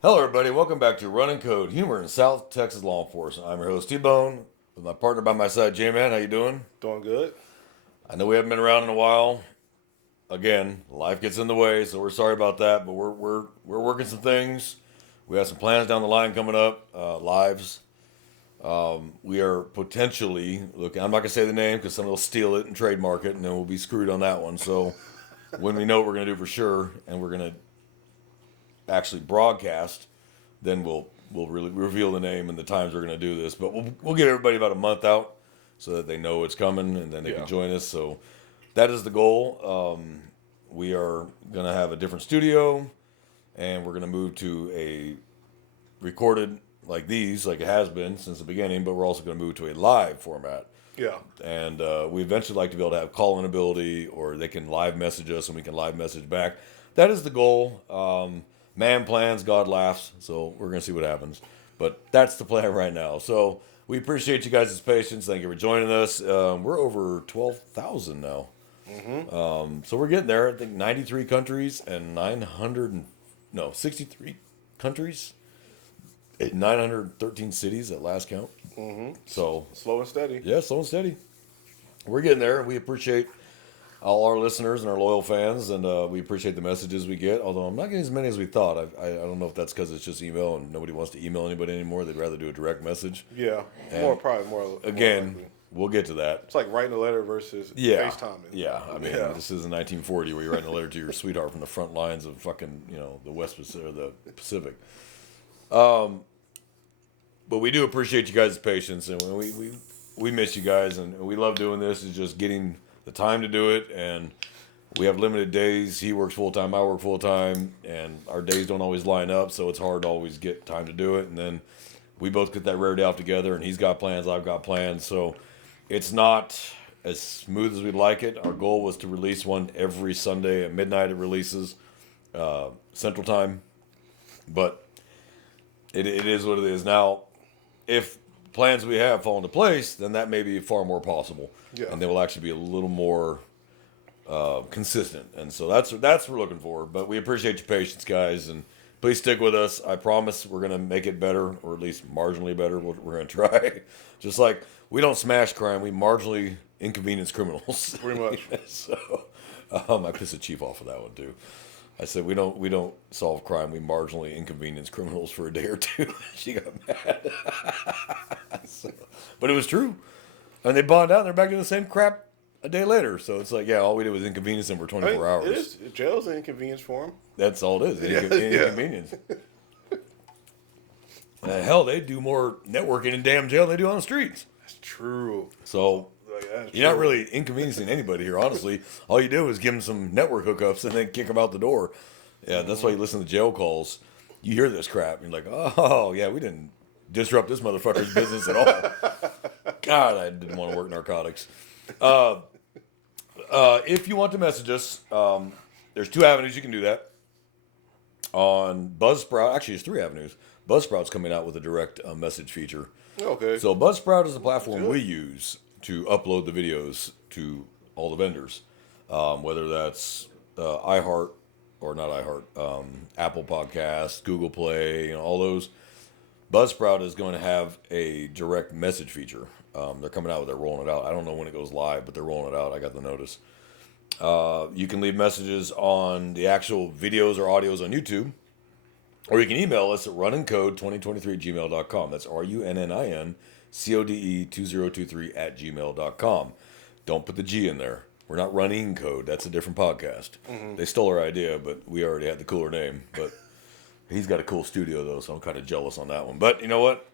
Hello, everybody. Welcome back to Running Code Humor in South Texas Law Enforcement. I'm your host T-Bone with my partner by my side, J-Man. How you doing? Doing good. I know we haven't been around in a while. Again, life gets in the way, so we're sorry about that. But we're working some things. We have some plans down the line coming up. Lives. We are potentially looking. I'm not gonna say the name because someone will steal it and trademark it, and then we'll be screwed on that one. So when we know what we're gonna do for sure, and we're gonna actually broadcast, then we'll really reveal the name and the times we're going to do this. But we'll give everybody about a month out so that they know it's coming and then they can Yeah. join us. So that is the goal. We are going to have a different studio and we're going to move to a recorded like these, like it has been since the beginning. But we're also going to move to a live format. Yeah. And we eventually like to be able to have call-in ability, or they can live message us and we can live message back. That is the goal. Man plans, God laughs. So we're gonna see what happens. But that's the plan right now. So we appreciate you guys' patience. Thank you for joining us. We're over 12,000 now. So we're getting there. I think 93 countries and 63 countries, 913 cities at last count. So Slow and steady. yeah, slow and steady. We're getting there. We appreciate all our listeners and our loyal fans, and we appreciate the messages we get. Although I'm not getting as many as we thought. I don't know if that's because it's just email and nobody wants to email anybody anymore. They'd rather do a direct message. Yeah. And Probably more. again, Likely. we'll get to that. It's like writing a letter versus Yeah, FaceTiming. yeah. I mean, Yeah. this isn't 1940 where you're writing a letter to your sweetheart from the front lines of fucking the West Pacific or the Pacific. But we do appreciate you guys' patience, and we miss you guys, and we love doing this. It's just getting the time to do it, and we have limited days. He works full time, I work full time, and our days don't always line up, so it's hard to always get time to do it. And then we both get that rare day off together, and he's got plans, I've got plans, so it's not as smooth as we'd like it. Our goal was to release one every Sunday at midnight. It releases Central Time, but it is what it is now. If plans we have fall into place, then that may be far more possible, Yeah. and they will actually be a little more consistent. And so that's what we're looking for. But we appreciate your patience, guys, and please stick with us. I promise we're gonna make it better, or at least marginally better. We're gonna try. Just like we don't smash crime, we marginally inconvenience criminals. Pretty much. So I pissed the chief off of that one too. I said we don't solve crime. We marginally inconvenience criminals for a day or two. She got mad. So, but it was true, and they bond out. And they're back doing the same crap a day later. So it's like, yeah, all we did was inconvenience them for I 24 mean, hours. it is. Jail's an inconvenience for him. That's all it is. Yeah, yeah. Inconvenience. Hell, they do more networking in damn jail than they do on the streets. That's true. So That's you're not true. really inconveniencing anybody here, honestly. All you do is give them some network hookups and then kick them out the door. Yeah, that's why you listen to jail calls. You hear this crap, and you're like, oh, yeah, we didn't disrupt this motherfucker's business at all. God, I didn't want to work narcotics. If you want to message us, there's two avenues you can do that. On Buzzsprout, actually, there's three avenues. Buzzsprout's coming out with a direct message feature. Okay. So Buzzsprout is the platform Good. we use to upload the videos to all the vendors, whether that's iHeart or not iHeart, Apple Podcasts, Google Play, all those. Buzzsprout is going to have a direct message feature. They're coming out with it, rolling it out. I don't know when it goes live, but they're rolling it out. I got the notice. You can leave messages on the actual videos or audios on YouTube, or you can email us at runnincode2023@gmail.com. That's RUNNINCODE2023 at gmail.com. Don't put the G in there. We're not running code. That's a different podcast. They stole our idea, but we already had the cooler name. But he's got a cool studio, though, so I'm kind of jealous on that one. But you know what?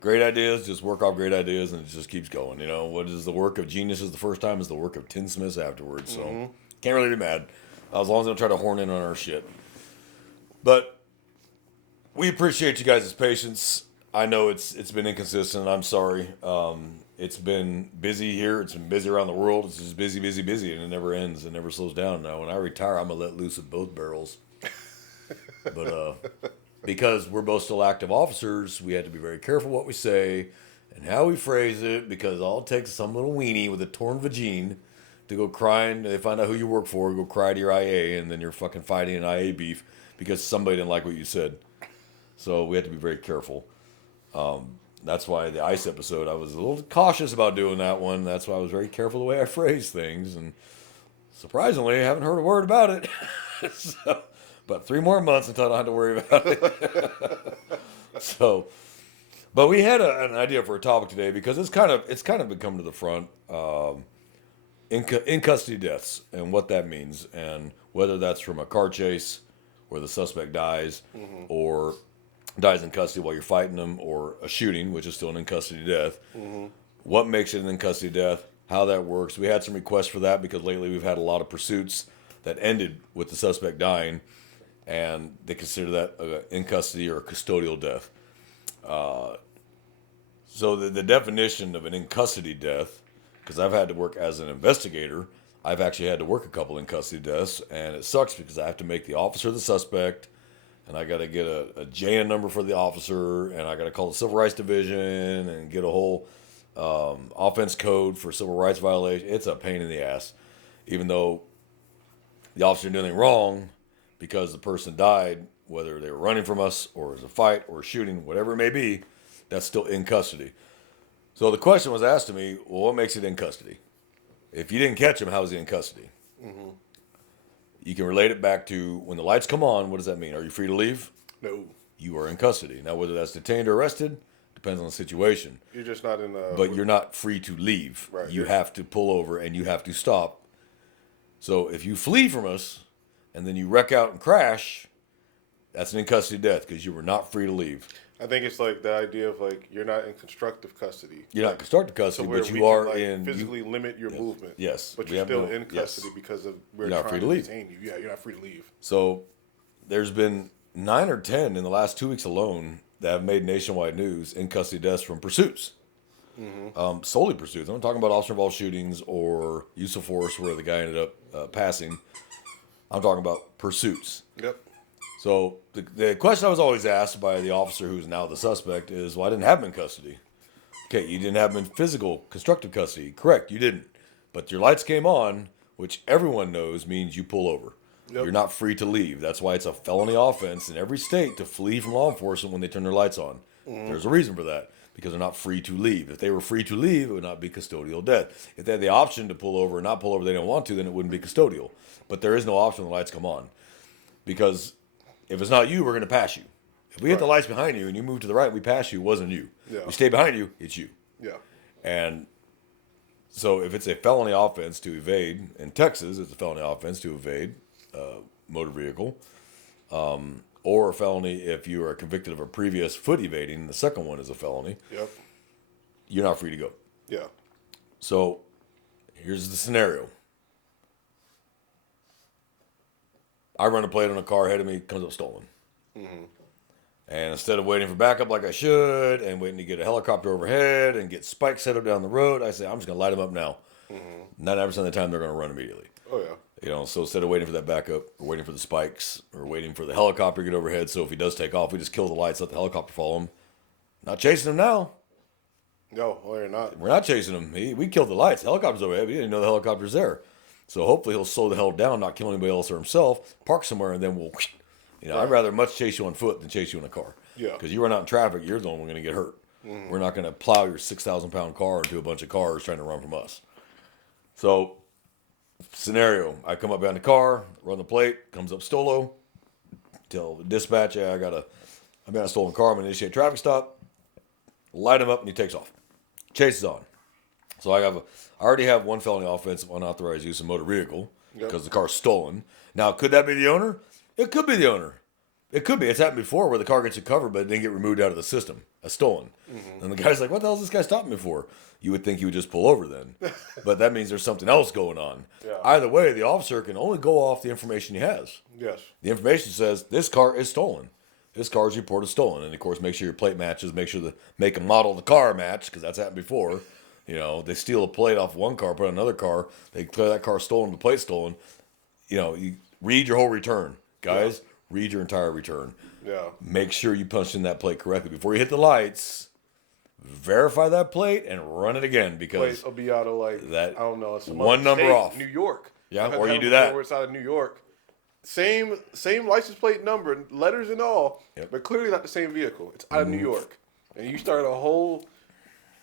Great ideas, just work off great ideas, and it just keeps going. What is the work of geniuses the first time is the work of tinsmiths afterwards. So can't really be mad, as long as they don't try to horn in on our shit. But we appreciate you guys' patience. I know it's been inconsistent. I'm sorry. It's been busy here. It's been busy around the world. It's just busy, busy, busy, and it never ends. It never slows down. Now, when I retire, I'm gonna let loose at both barrels. But because we're both still active officers, we have to be very careful what we say and how we phrase it, because all it takes is some little weenie with a torn vagine to go crying. They find out who you work for, go cry to your IA, and then you're fucking fighting an IA beef because somebody didn't like what you said. So we have to be very careful. That's why the ICE episode, I was a little cautious about doing that one. That's why I was very careful the way I phrase things. And surprisingly, I haven't heard a word about it. So, but 3 more months until I don't have to worry about it. So, but we had an idea for a topic today because it's kind of been coming to the front. In custody deaths and what that means, and whether that's from a car chase where the suspect dies, or dies in custody while you're fighting them, or a shooting, which is still an in custody death. What makes it an in custody death? How that works? We had some requests for that because lately we've had a lot of pursuits that ended with the suspect dying, and they consider that in custody or a custodial death. So the definition of an in custody death, because I've had to work as an investigator, I've actually had to work a couple in custody deaths, and it sucks because I have to make the officer the suspect, and I got to get a JN number for the officer, and I got to call the Civil Rights Division and get a whole offense code for civil rights violation. It's a pain in the ass, even though the officer didn't do anything wrong, because the person died, whether they were running from us or it was a fight or a shooting, whatever it may be, that's still in custody. So the question was asked to me, well, what makes it in custody? If you didn't catch him, how is he in custody? You can relate it back to when the lights come on, what does that mean? Are you free to leave? No. You are in custody. Now, whether that's detained or arrested, depends on the situation. You're just not in a... But you're not free to leave. Right. You have to pull over and you have to stop. So if you flee from us and then you wreck out and crash, that's an in custody death because you were not free to leave. I think it's like the idea of like you're not in constructive custody. You're not in constructive custody, where but we you are can, like, in physically limit your movement. Yes. But We you're have still no- in custody yes. because of we're You're not trying free to to leave. detain you. Yeah, you're not free to leave. So there's been 9 or 10 in the last 2 weeks alone that have made nationwide news in custody deaths from pursuits. Solely pursuits. I'm not talking about officer-involved shootings or use of force where the guy ended up passing. I'm talking about pursuits. Yep. So the question I was always asked by the officer who's now the suspect is, well, I didn't have him in custody. Okay, you didn't have him in physical, constructive custody. Correct, you didn't. But your lights came on, which everyone knows means you pull over. Yep. You're not free to leave. That's why it's a felony offense in every state to flee from law enforcement when they turn their lights on. There's a reason for that, because they're not free to leave. If they were free to leave, it would not be custodial death. If they had the option to pull over or not pull over, they don't want to, then it wouldn't be custodial. But there is no option when the lights come on. Because if it's not you, we're going to pass you. If we hit the lights behind you and you move to the right, we pass you, it wasn't you. Yeah. We stay behind you, it's you. Yeah. And so if it's a felony offense to evade, in Texas, it's a felony offense to evade motor vehicle, or a felony if you are convicted of a previous foot evading, the second one is a felony, Yep. you're not free to go. Yeah. So here's the scenario. I run a plate on a car ahead of me, comes up stolen. And instead of waiting for backup like I should and waiting to get a helicopter overhead and get spikes set up down the road, I say, I'm just going to light them up now. 99% of the time, they're going to run immediately. Oh, yeah. You know, so instead of waiting for that backup or waiting for the spikes or waiting for the helicopter to get overhead, so if he does take off, we just kill the lights, let the helicopter follow him. Not chasing him now. No, well, you're not. We're not chasing him. We killed the lights. The helicopter's overhead. We didn't know the helicopter's there. So hopefully he'll slow the hell down, not kill anybody else or himself, park somewhere, and then we'll, I'd rather much chase you on foot than chase you in a car. Yeah. Because you run out in traffic, you're the one going to get hurt. We're not going to plow your 6,000-pound car into a bunch of cars trying to run from us. So, scenario, I come up behind the car, run the plate, comes up Stolo, tell the dispatch, I'm in a stolen car, I'm going to initiate a traffic stop, light him up, and he takes off. Chase is on. So I already have one felony offense of unauthorized use of motor vehicle because the car's stolen. Now, could that be the owner? It could be the owner. It could be. It's happened before where the car gets recovered, but it didn't get removed out of the system as stolen. And the guy's like, what the hell is this guy stopping me for? You would think he would just pull over then. But that means there's something else going on. Yeah. Either way, the officer can only go off the information he has. Yes. The information says this car is stolen. This car is reported stolen. And, of course, make sure your plate matches. Make sure the make and model of the car match, because that's happened before. You know, they steal a plate off one car, put it on another car. They declare that car stolen, the plate stolen. You know, you read your whole return. Guys, read your entire return. Yeah. Make sure you punch in that plate correctly. Before you hit the lights, verify that plate and run it again, because Place will be out of like that I don't know, it's some one other number state, off. New York. Yeah, I've had or you that do before that. where it's out of New York, Same license plate number, letters and all, Yep. but clearly not the same vehicle. It's out of New York, and you start a whole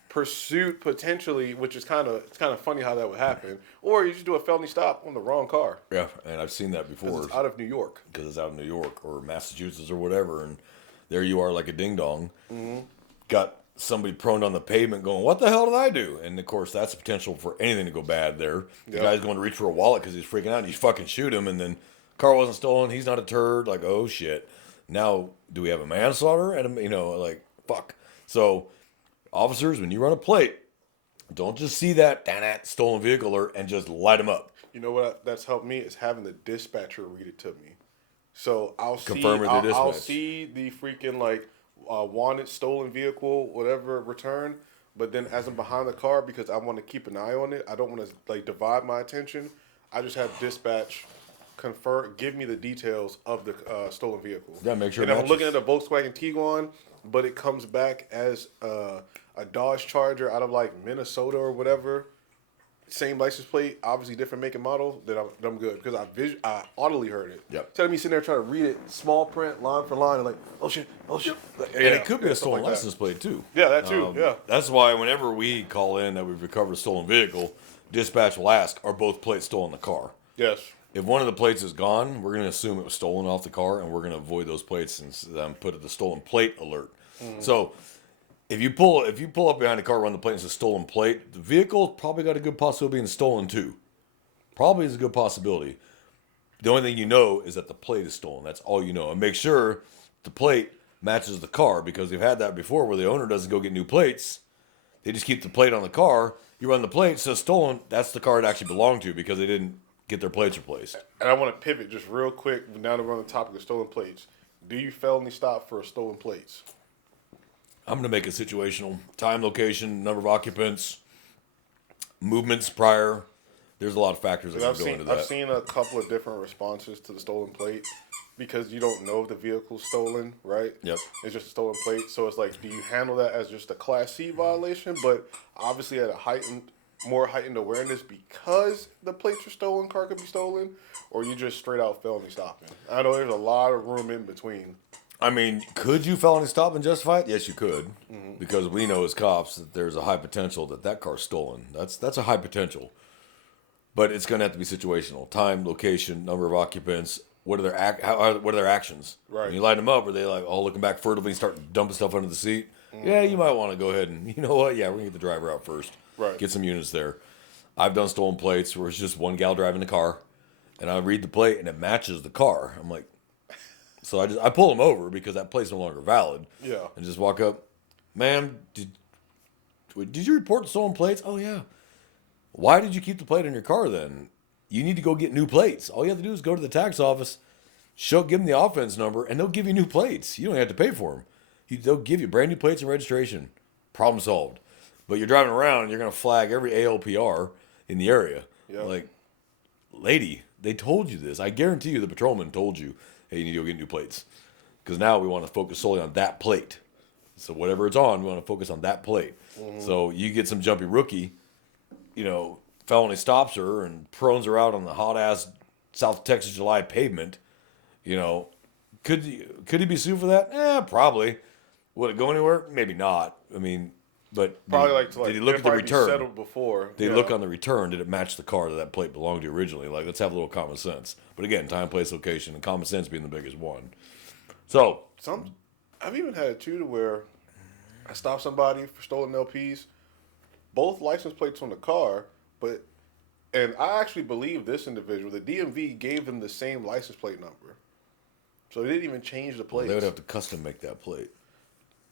pursuit potentially, which is it's kind of funny how that would happen. Or you just do a felony stop on the wrong car Yeah, and I've seen that before. because it's out of New York. Because it's out of New York or Massachusetts or whatever, and there you are like a ding dong. Got somebody prone on the pavement going, what the hell did I do? And of course, that's the potential for anything to go bad there. The Yep. guy's going to reach for a wallet because he's freaking out, and you fucking shoot him, and then car wasn't stolen, he's not a turd, like, oh shit. Now, do we have a manslaughter? And, like, fuck. So, officers, when you run a plate, don't just see that stolen vehicle alert and just light them up. You know what? That's helped me is having the dispatcher read it to me. So I'll Confirm with the dispatch. I'll see the freaking wanted stolen vehicle, whatever, return. But then as I'm behind the car, because I want to keep an eye on it, I don't want to divide my attention. I just have dispatch give me the details of the stolen vehicle. Yeah, make sure And it I'm looking at matches. a Volkswagen Tiguan, but it comes back as a Dodge Charger out of Minnesota or whatever. Same license plate, obviously different make and model. Then I'm good because I audibly heard it. Yep. Instead of me sitting there trying to read it small print, line for line, and oh shit. And it could be a stuff stolen like that. license plate too. Yeah, that too. Yeah. That's why whenever we call in that we've recovered a stolen vehicle, dispatch will ask, are both plates still in the car? Yes. If one of the plates is gone, we're going to assume it was stolen off the car, and we're going to avoid those plates and put the stolen plate alert. So if you pull up behind the car, run the plate, and says stolen plate, the vehicle probably got a good possibility of being stolen too. Probably is a good possibility. The only thing you know is that the plate is stolen. That's all you know. And make sure the plate matches the car, because we've had that before where the owner doesn't go get new plates. They just keep the plate on the car. You run the plate, it says stolen. That's the car it actually belonged to because they didn't get their plates replaced. And I want to pivot just real quick now that we're on the topic of stolen plates. Do you felony stop for stolen plates? I'm going to make it situational. Time, location, number of occupants, movements prior. There's a lot of factors that go into that. I've seen a couple of different responses to the stolen plate because you don't know if the vehicle's stolen, right? Yep. It's just a stolen plate. So it's do you handle that as just a Class C violation, but obviously at a more heightened awareness because the plates are stolen, car could be stolen, or you just straight out felony stopping? I know there's a lot of room in between. I mean, could you felony stop and justify it? Yes, you could, because we know as cops that there's a high potential that car's stolen. That's a high potential, but it's going to have to be situational. Time, location, number of occupants. What are their actions? Right. When you light them up, are they looking back furtively and start dumping stuff under the seat? Yeah, you might want to go ahead and you know what? Yeah, we're gonna get the driver out first. Right. Get some units there. I've done stolen plates where it's just one gal driving the car, and I read the plate and it matches the car. I'm like. So I pull them over because that plate's no longer valid. Yeah. And just walk up, ma'am, did you report stolen plates? Oh yeah. Why did you keep the plate in your car then? You need to go get new plates. All you have to do is go to the tax office, give them the offense number, and they'll give you new plates. You don't have to pay for them. They'll give you brand new plates and registration. Problem solved. But you're driving around and you're going to flag every ALPR in the area. Yep. Like, lady, they told you this. I guarantee you the patrolman told you, hey, you need to go get new plates. Because now we want to focus solely on that plate. So whatever it's on, we want to focus on that plate. So you get some jumpy rookie, felony stops her and prones her out on the hot-ass South Texas July pavement. Could he be sued for that? Probably. Would it go anywhere? Maybe not. I mean, but Probably did he look at the return? Settled before. Did he look on the return? Did it match the car that plate belonged to originally? Let's have a little common sense. But again, time, place, location, and common sense being the biggest one. So I've even had it too to where I stopped somebody for stolen LPs, both license plates on the car, and I actually believe this individual, the DMV gave him the same license plate number. So they didn't even change the plates. they would have to custom make that plate.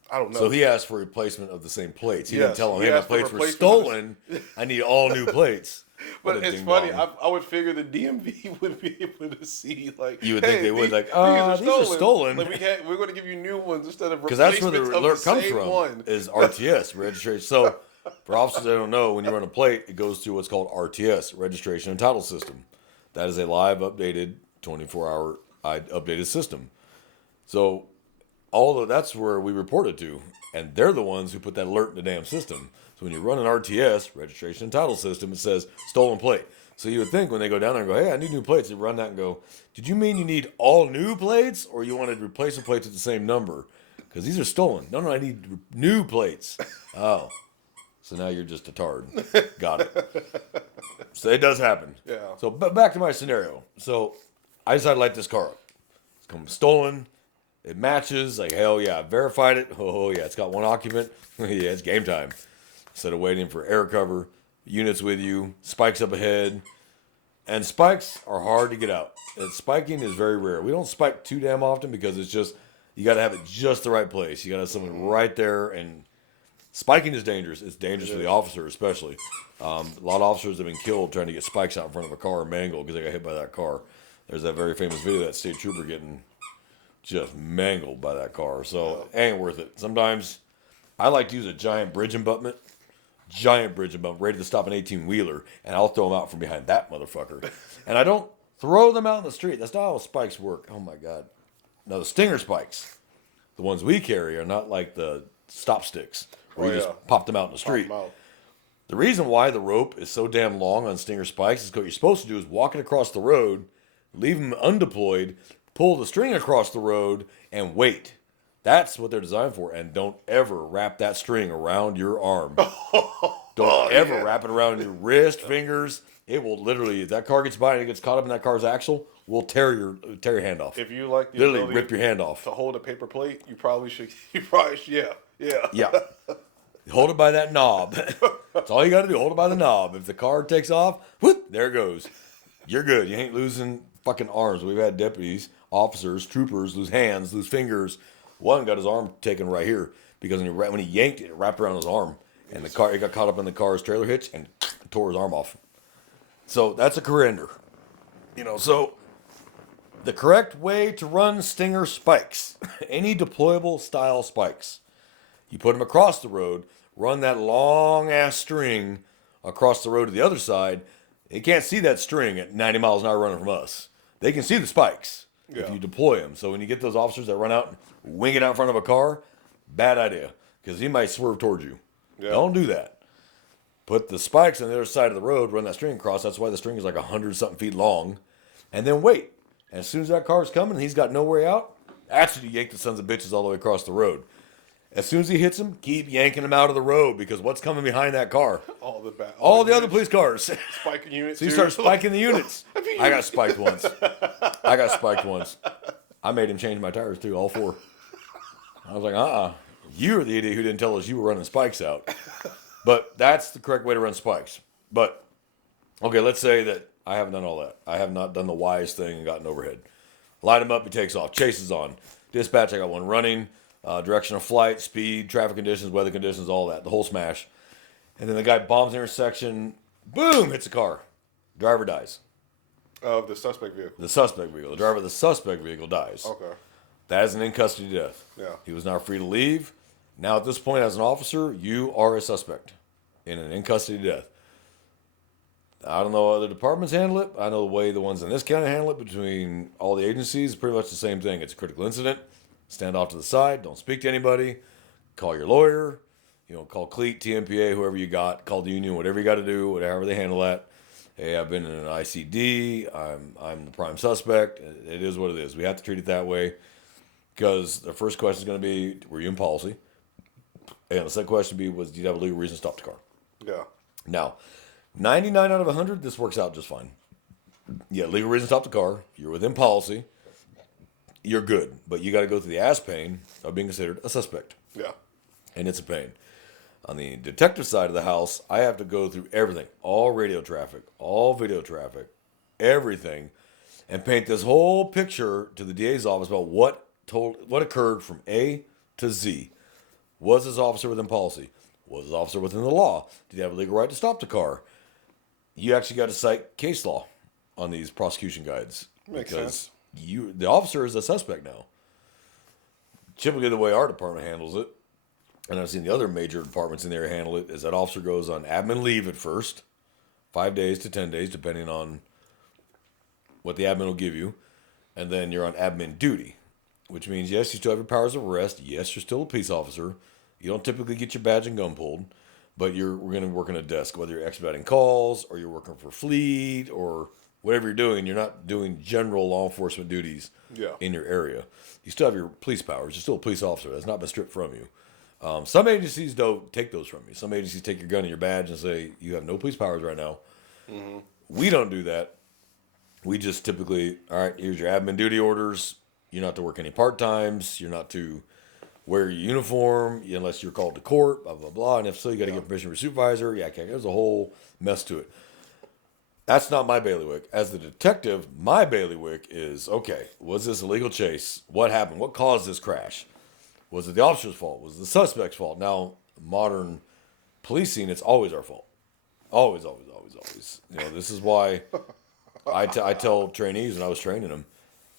I don't know. So he asked for replacement of the same plates. He didn't Yes, tell him, he hey, my asked for plates were replacement stolen. I need all new plates. But What a it's ding-dong. funny. I would figure the DMV would be able to see, You would think they would, these are stolen. We're going to give you new ones instead of Because that's where the replacements of alert comes same from, one. is RTS, registration. So for officers that don't know, when you run a plate, it goes through what's called RTS, registration and title system. That is a live, updated, 24-hour updated system. So that's where we report it to. And they're the ones who put that alert in the damn system. So when you run an RTS, registration and title system, it says stolen plate. So you would think when they go down there and go, hey, I need new plates, they run that and go, did you mean you need all new plates or you wanted replacement plates at the same number? Because these are stolen. No, I need new plates. Oh. So now you're just a tard. Got it. So it does happen. Yeah. So back to my scenario. So I decided to light this car up. It's come stolen. It matches. Like, hell yeah. I verified it. Oh yeah. It's got one occupant. Yeah, it's game time. Instead of waiting for air cover, units with you, spikes up ahead. And spikes are hard to get out. And spiking is very rare. We don't spike too damn often because it's just, you got to have it just the right place. You got to have someone right there. And spiking is dangerous. It's dangerous for the officer especially. A lot of officers have been killed trying to get spikes out in front of a car and mangled because they got hit by that car. There's that very famous video of that state trooper getting just mangled by that car. So ain't worth it. Sometimes I like to use a giant bridge abutment ready to stop an 18-wheeler, and I'll throw them out from behind that motherfucker. And I don't throw them out in the street. That's not how spikes work. Oh my God. Now the stinger spikes, the ones we carry, are not like the stop sticks where you just pop them out in the street. The reason why the rope is so damn long on stinger spikes is because what you're supposed to do is walk it across the road, leave them undeployed, pull the string across the road, and wait. That's what they're designed for. And don't ever wrap that string around your arm. Don't ever wrap it around your wrist, fingers. It will literally, if that car gets by and it gets caught up in that car's axle, will tear your hand off. If you like the literally rip your hand off to hold a paper plate, you probably should. Yeah. Hold it by that knob. That's all you got to do. Hold it by the knob. If the car takes off, whoop, there it goes. You're good. You ain't losing fucking arms. We've had deputies, officers, troopers lose hands, lose fingers. One got his arm taken right here because when he yanked it, it wrapped around his arm, and it got caught up in the car's trailer hitch and tore his arm off. So that's a career ender. So the correct way to run stinger spikes, any deployable style spikes, you put them across the road, run that long ass string across the road to the other side. They can't see that string at 90 miles an hour running from us. They can see the spikes if you deploy them. So when you get those officers that run out and wing it out in front of a car, bad idea because he might swerve towards you. Yeah. Don't do that. Put the spikes on the other side of the road, run that string across. That's why the string is like 100-something feet long. And then wait. And as soon as that car's coming and he's got no way out, that's when you yank the sons of bitches all the way across the road. As soon as he hits him, keep yanking him out of the road because what's coming behind that car? All the other police cars. Spiking units. So you start spiking the units. I got spiked once. I made him change my tires too, all four. I was like, you're the idiot who didn't tell us you were running spikes out. But that's the correct way to run spikes. But, okay, let's say that I haven't done all that. I have not done the wise thing and gotten overhead. Light him up, he takes off. Chase is on. Dispatch, I got one running. Direction of flight, speed, traffic conditions, weather conditions, all that. The whole smash. And then the guy bombs the intersection. Boom! Hits a car. Driver dies. Of the suspect vehicle. The suspect vehicle. The driver of the suspect vehicle dies. Okay. That is an in-custody death. Yeah. He was now free to leave. Now, at this point, as an officer, you are a suspect in an in-custody death. I don't know how other departments handle it. I know the way the ones in this county handle it between all the agencies. Pretty much the same thing. It's a critical incident. Stand off to the side. Don't speak to anybody. Call your lawyer. Call CLEAT, TMPA, whoever you got. Call the union, whatever you got to do, whatever they handle that. Hey, I've been in an ICD. I'm the prime suspect. It is what it is. We have to treat it that way because the first question is going to be, were you in policy? And the second question would be, did you have a legal reason to stop the car? Yeah. Now, 99 out of 100, this works out just fine. Yeah, legal reason to stop the car. You're within policy. You're good. But you got to go through the ass pain of being considered a suspect. Yeah. And it's a pain. On the detective side of the house, I have to go through everything. All radio traffic, all video traffic, everything. And paint this whole picture to the DA's office about what occurred from A to Z. Was this officer within policy? Was this officer within the law? Did he have a legal right to stop the car? You actually got to cite case law on these prosecution guides. Makes sense. The officer is a suspect now. Typically the way our department handles it, and I've seen the other major departments in there handle it, is that officer goes on admin leave at first, 5 days to 10 days, depending on what the admin will give you. And then you're on admin duty, which means, yes, you still have your powers of arrest. Yes, you're still a peace officer. You don't typically get your badge and gun pulled. but we're going to work on a desk, whether you're expediting calls or you're working for fleet or whatever you're doing. You're not doing general law enforcement duties in your area. You still have your police powers. You're still a police officer. That's not been stripped from you. Some agencies don't take those from you. Some agencies take your gun and your badge and say, you have no police powers right now. Mm-hmm. We don't do that. We just typically, all right, here's your admin duty orders. You're not to work any part-times. You're not to wear your uniform unless you're called to court, blah, blah, blah. And if so, you got to get permission from your supervisor. Yeah, okay, there's a whole mess to it. That's not my bailiwick. As the detective, my bailiwick is, okay, was this a legal chase? What happened? What caused this crash? Was it the officer's fault? Was it the suspect's fault? Now, modern policing, it's always our fault. Always, always, always, always. You know, this is why I tell trainees when I was training them,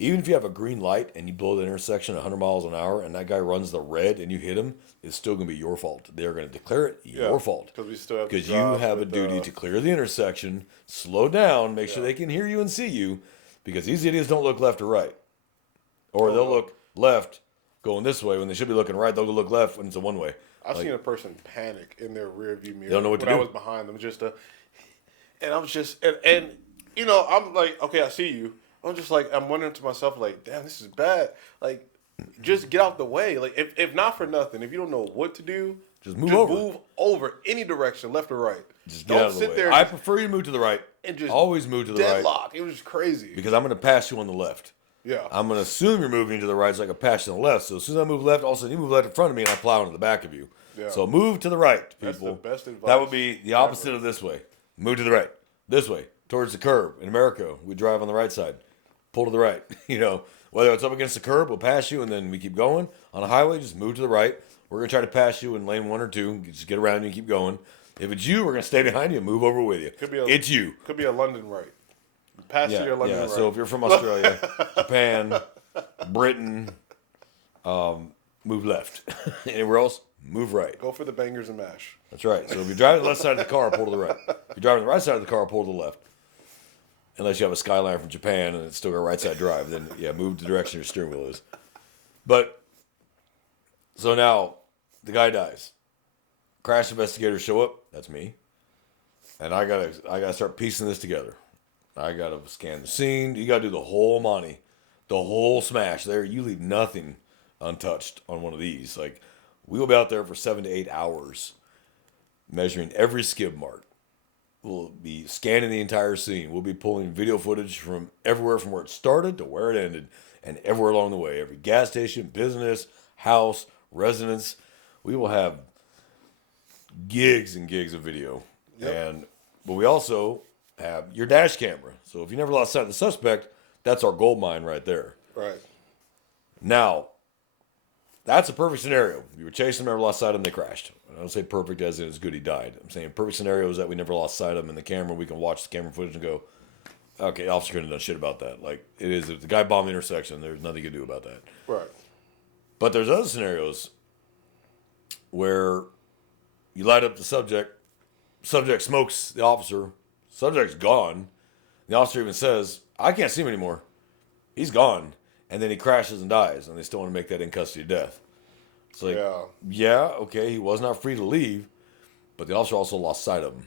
even if you have a green light and you blow the intersection 100 miles an hour and that guy runs the red and you hit him, it's still going to be your fault. They're going to declare it your fault. Because you have a duty to clear the intersection, slow down, make sure they can hear you and see you, because these idiots don't look left or right. Or they'll look left going this way when they should be looking right. They'll go look left when it's a one-way. I've seen a person panic in their rear view mirror. They don't know what to do. I was behind them, and I was just, and you know, I'm like, okay, I see you. I'm just like, I'm wondering to myself, like, damn, this is bad. Like, just get out the way. Like, if not for nothing, if you don't know what to do, just move over any direction, left or right. Just get out of the way. I prefer you to move to the right. And just always move to the right. Deadlock. It was just crazy. Because I'm going to pass you on the left. Yeah. I'm going to assume you're moving to the right so I can pass you on the left. So as soon as I move left, all of a sudden you move left in front of me and I plow into the back of you. Yeah. So move to the right, people. That's the best advice. That would be the opposite of this way. Move to the right. This way. Towards the curb. In America, we drive on the right side. Pull to the right. You know, whether it's up against the curb, we'll pass you and then we keep going. On a highway, just move to the right. We're going to try to pass you in lane 1 or 2. Just get around you and keep going. If it's you, we're going to stay behind you and move over with you. It's you. Could be a London right. Pass you your London right. So if you're from Australia, Japan, Britain, move left. Anywhere else, move right. Go for the bangers and mash. That's right. So if you're driving the left side of the car, pull to the right. If you're driving the right side of the car, pull to the left. Unless you have a Skyline from Japan and it's still got right side drive, then move the direction your steering wheel is. But so now the guy dies. Crash investigators show up. That's me. And I gotta start piecing this together. I gotta scan the scene. You gotta do the whole Monty, the whole smash. There, you leave nothing untouched on one of these. Like, we will be out there for 7 to 8 hours, measuring every skid mark. We'll be scanning the entire scene. We'll be pulling video footage from everywhere, from where it started to where it ended, and everywhere along the way. Every gas station, business, house, residence. We will have gigs and gigs of video. But we also have your dash camera. So if you never lost sight of the suspect, that's our gold mine right there. Right. Now, that's a perfect scenario. You were chasing them, never lost sight of them, they crashed. I don't say perfect as in it's good he died. I'm saying perfect scenario is that we never lost sight of him in the camera. We can watch the camera footage and go, okay, the officer couldn't have done shit about that. Like, it is, if the guy bombed the intersection, there's nothing you can do about that. Right. But there's other scenarios where you light up the subject smokes the officer, subject's gone. The officer even says, I can't see him anymore. He's gone. And then he crashes and dies, and they still want to make that in custody death. It's like, okay, he was not free to leave, but the officer also lost sight of him.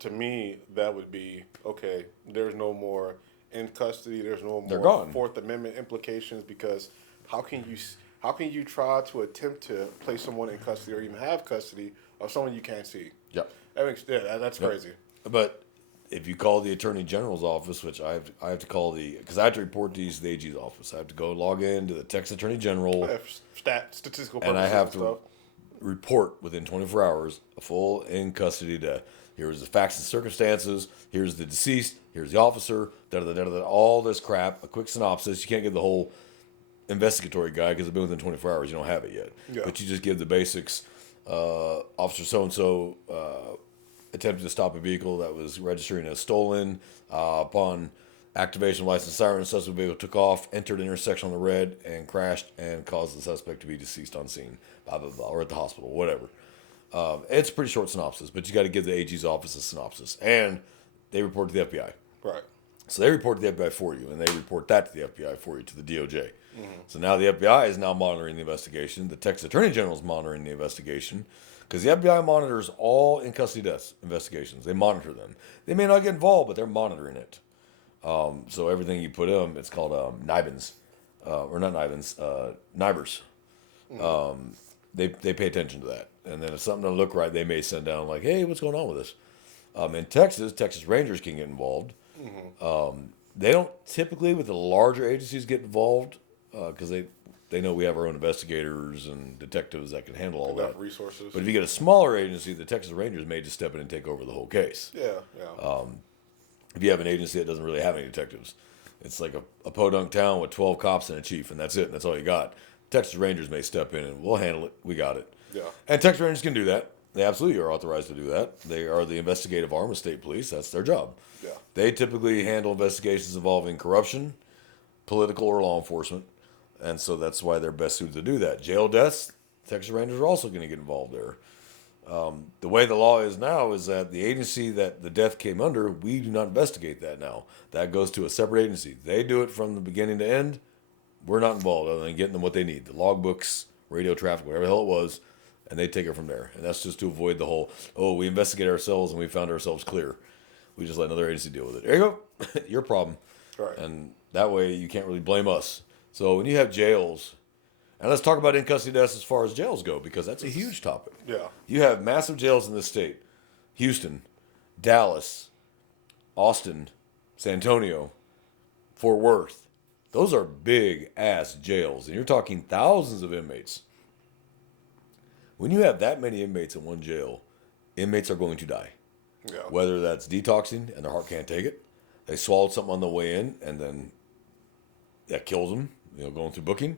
To me, that would be, okay, there's no more in custody, there's no They're more gone. Fourth Amendment implications, because how can you try to attempt to place someone in custody or even have custody of someone you can't see? Yep. That's crazy. But if you call the Attorney General's office, which I have to call because I have to report these to the AG's office. I have to go log in to the Texas Attorney General. Statistical purposes and I have and stuff. to report within 24 hours a full in custody death. Here's the facts and circumstances. Here's the deceased. Here's the officer. All this crap. A quick synopsis. You can't give the whole investigatory guide because it's been within 24 hours. You don't have it yet. Yeah. But you just give the basics. Officer so-and-so attempted to stop a vehicle that was registering as stolen. Upon activation of license siren, the suspect vehicle took off, entered an intersection on the red, and crashed and caused the suspect to be deceased on scene, blah, blah, blah, or at the hospital, whatever. It's a pretty short synopsis, but you got to give the AG's office a synopsis. And they report to the FBI. Right. So they report to the FBI for you, and they report that to the FBI for you, to the DOJ. So now the FBI is now monitoring the investigation. The Texas Attorney General is monitoring the investigation, Because the FBI monitors all in custody deaths investigations. They monitor them. They may not get involved, but they're monitoring it. So everything you put in, it's called NIBINs. Or not NIBINs, NIBRs. They pay attention to that. And then if something doesn't look right, they may send down like, hey, what's going on with this? In Texas Rangers can get involved. They don't typically, with the larger agencies, get involved because they know we have our own investigators and detectives that can handle all that. Resources. But if you get a smaller agency, the Texas Rangers may just step in and take over the whole case. Yeah. If you have an agency that doesn't really have any detectives, it's like a podunk town with 12 cops and a chief, and that's it, and that's all you got. Texas Rangers may step in and we'll handle it. We got it. Yeah. And Texas Rangers can do that. They absolutely are authorized to do that. They are the investigative arm of state police. That's their job. Yeah. They typically handle investigations involving corruption, political, or law enforcement. And so that's why they're best suited to do that. Jail deaths, Texas Rangers are also going to get involved there. The way the law is now is that the agency that the death came under, we do not investigate that now. That goes to a separate agency. They do it from the beginning to end. We're not involved other than getting them what they need. The logbooks, radio traffic, whatever the hell it was, and they take it from there. And that's just to avoid the whole, we investigate ourselves and we found ourselves clear. We just let another agency deal with it. There you go. Your problem. Right. And that way you can't really blame us. So when you have jails, and let's talk about in-custody deaths as far as jails go, because that's a huge topic. Yeah. You have massive jails in this state. Houston, Dallas, Austin, San Antonio, Fort Worth. Those are big-ass jails, and you're talking thousands of inmates. When you have that many inmates in one jail, inmates are going to die. Yeah. Whether that's detoxing and their heart can't take it, they swallowed something on the way in, and then that kills them, going through booking,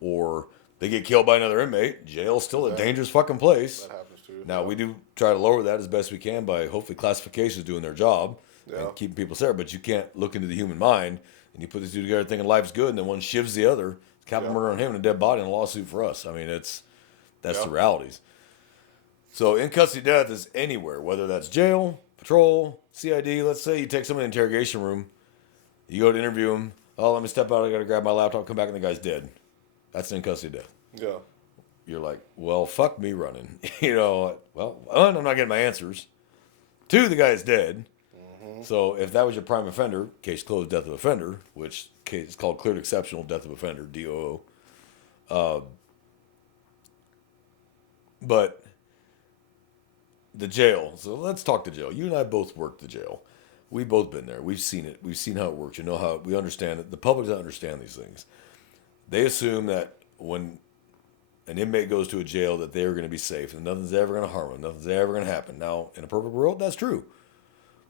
or they get killed by another inmate. Jail's still a dangerous fucking place. That happens too. Now, we do try to lower that as best we can by hopefully classifications doing their job and keeping people safe, but you can't look into the human mind and you put these two together thinking life's good, and then one shivs the other. It's capital murder on him and a dead body and a lawsuit for us. I mean, that's the realities. So in custody death is anywhere, whether that's jail, patrol, CID. Let's say you take someone in the interrogation room, you go to interview him. Oh, let me step out. I got to grab my laptop, come back, and the guy's dead. That's an in custody death. Yeah. You're like, well, fuck me running. Well, one, I'm not getting my answers. Two, the guy's dead. So if that was your prime offender, case closed, death of offender, which case is called cleared exceptional death of offender, DOO. But the jail. So let's talk to jail. You and I both worked the jail. We've both been there. We've seen it. We've seen how it works. You know how we understand it. The public doesn't understand these things. They assume that when an inmate goes to a jail that they're going to be safe and nothing's ever going to harm them. Nothing's ever going to happen. Now, in a perfect world, that's true.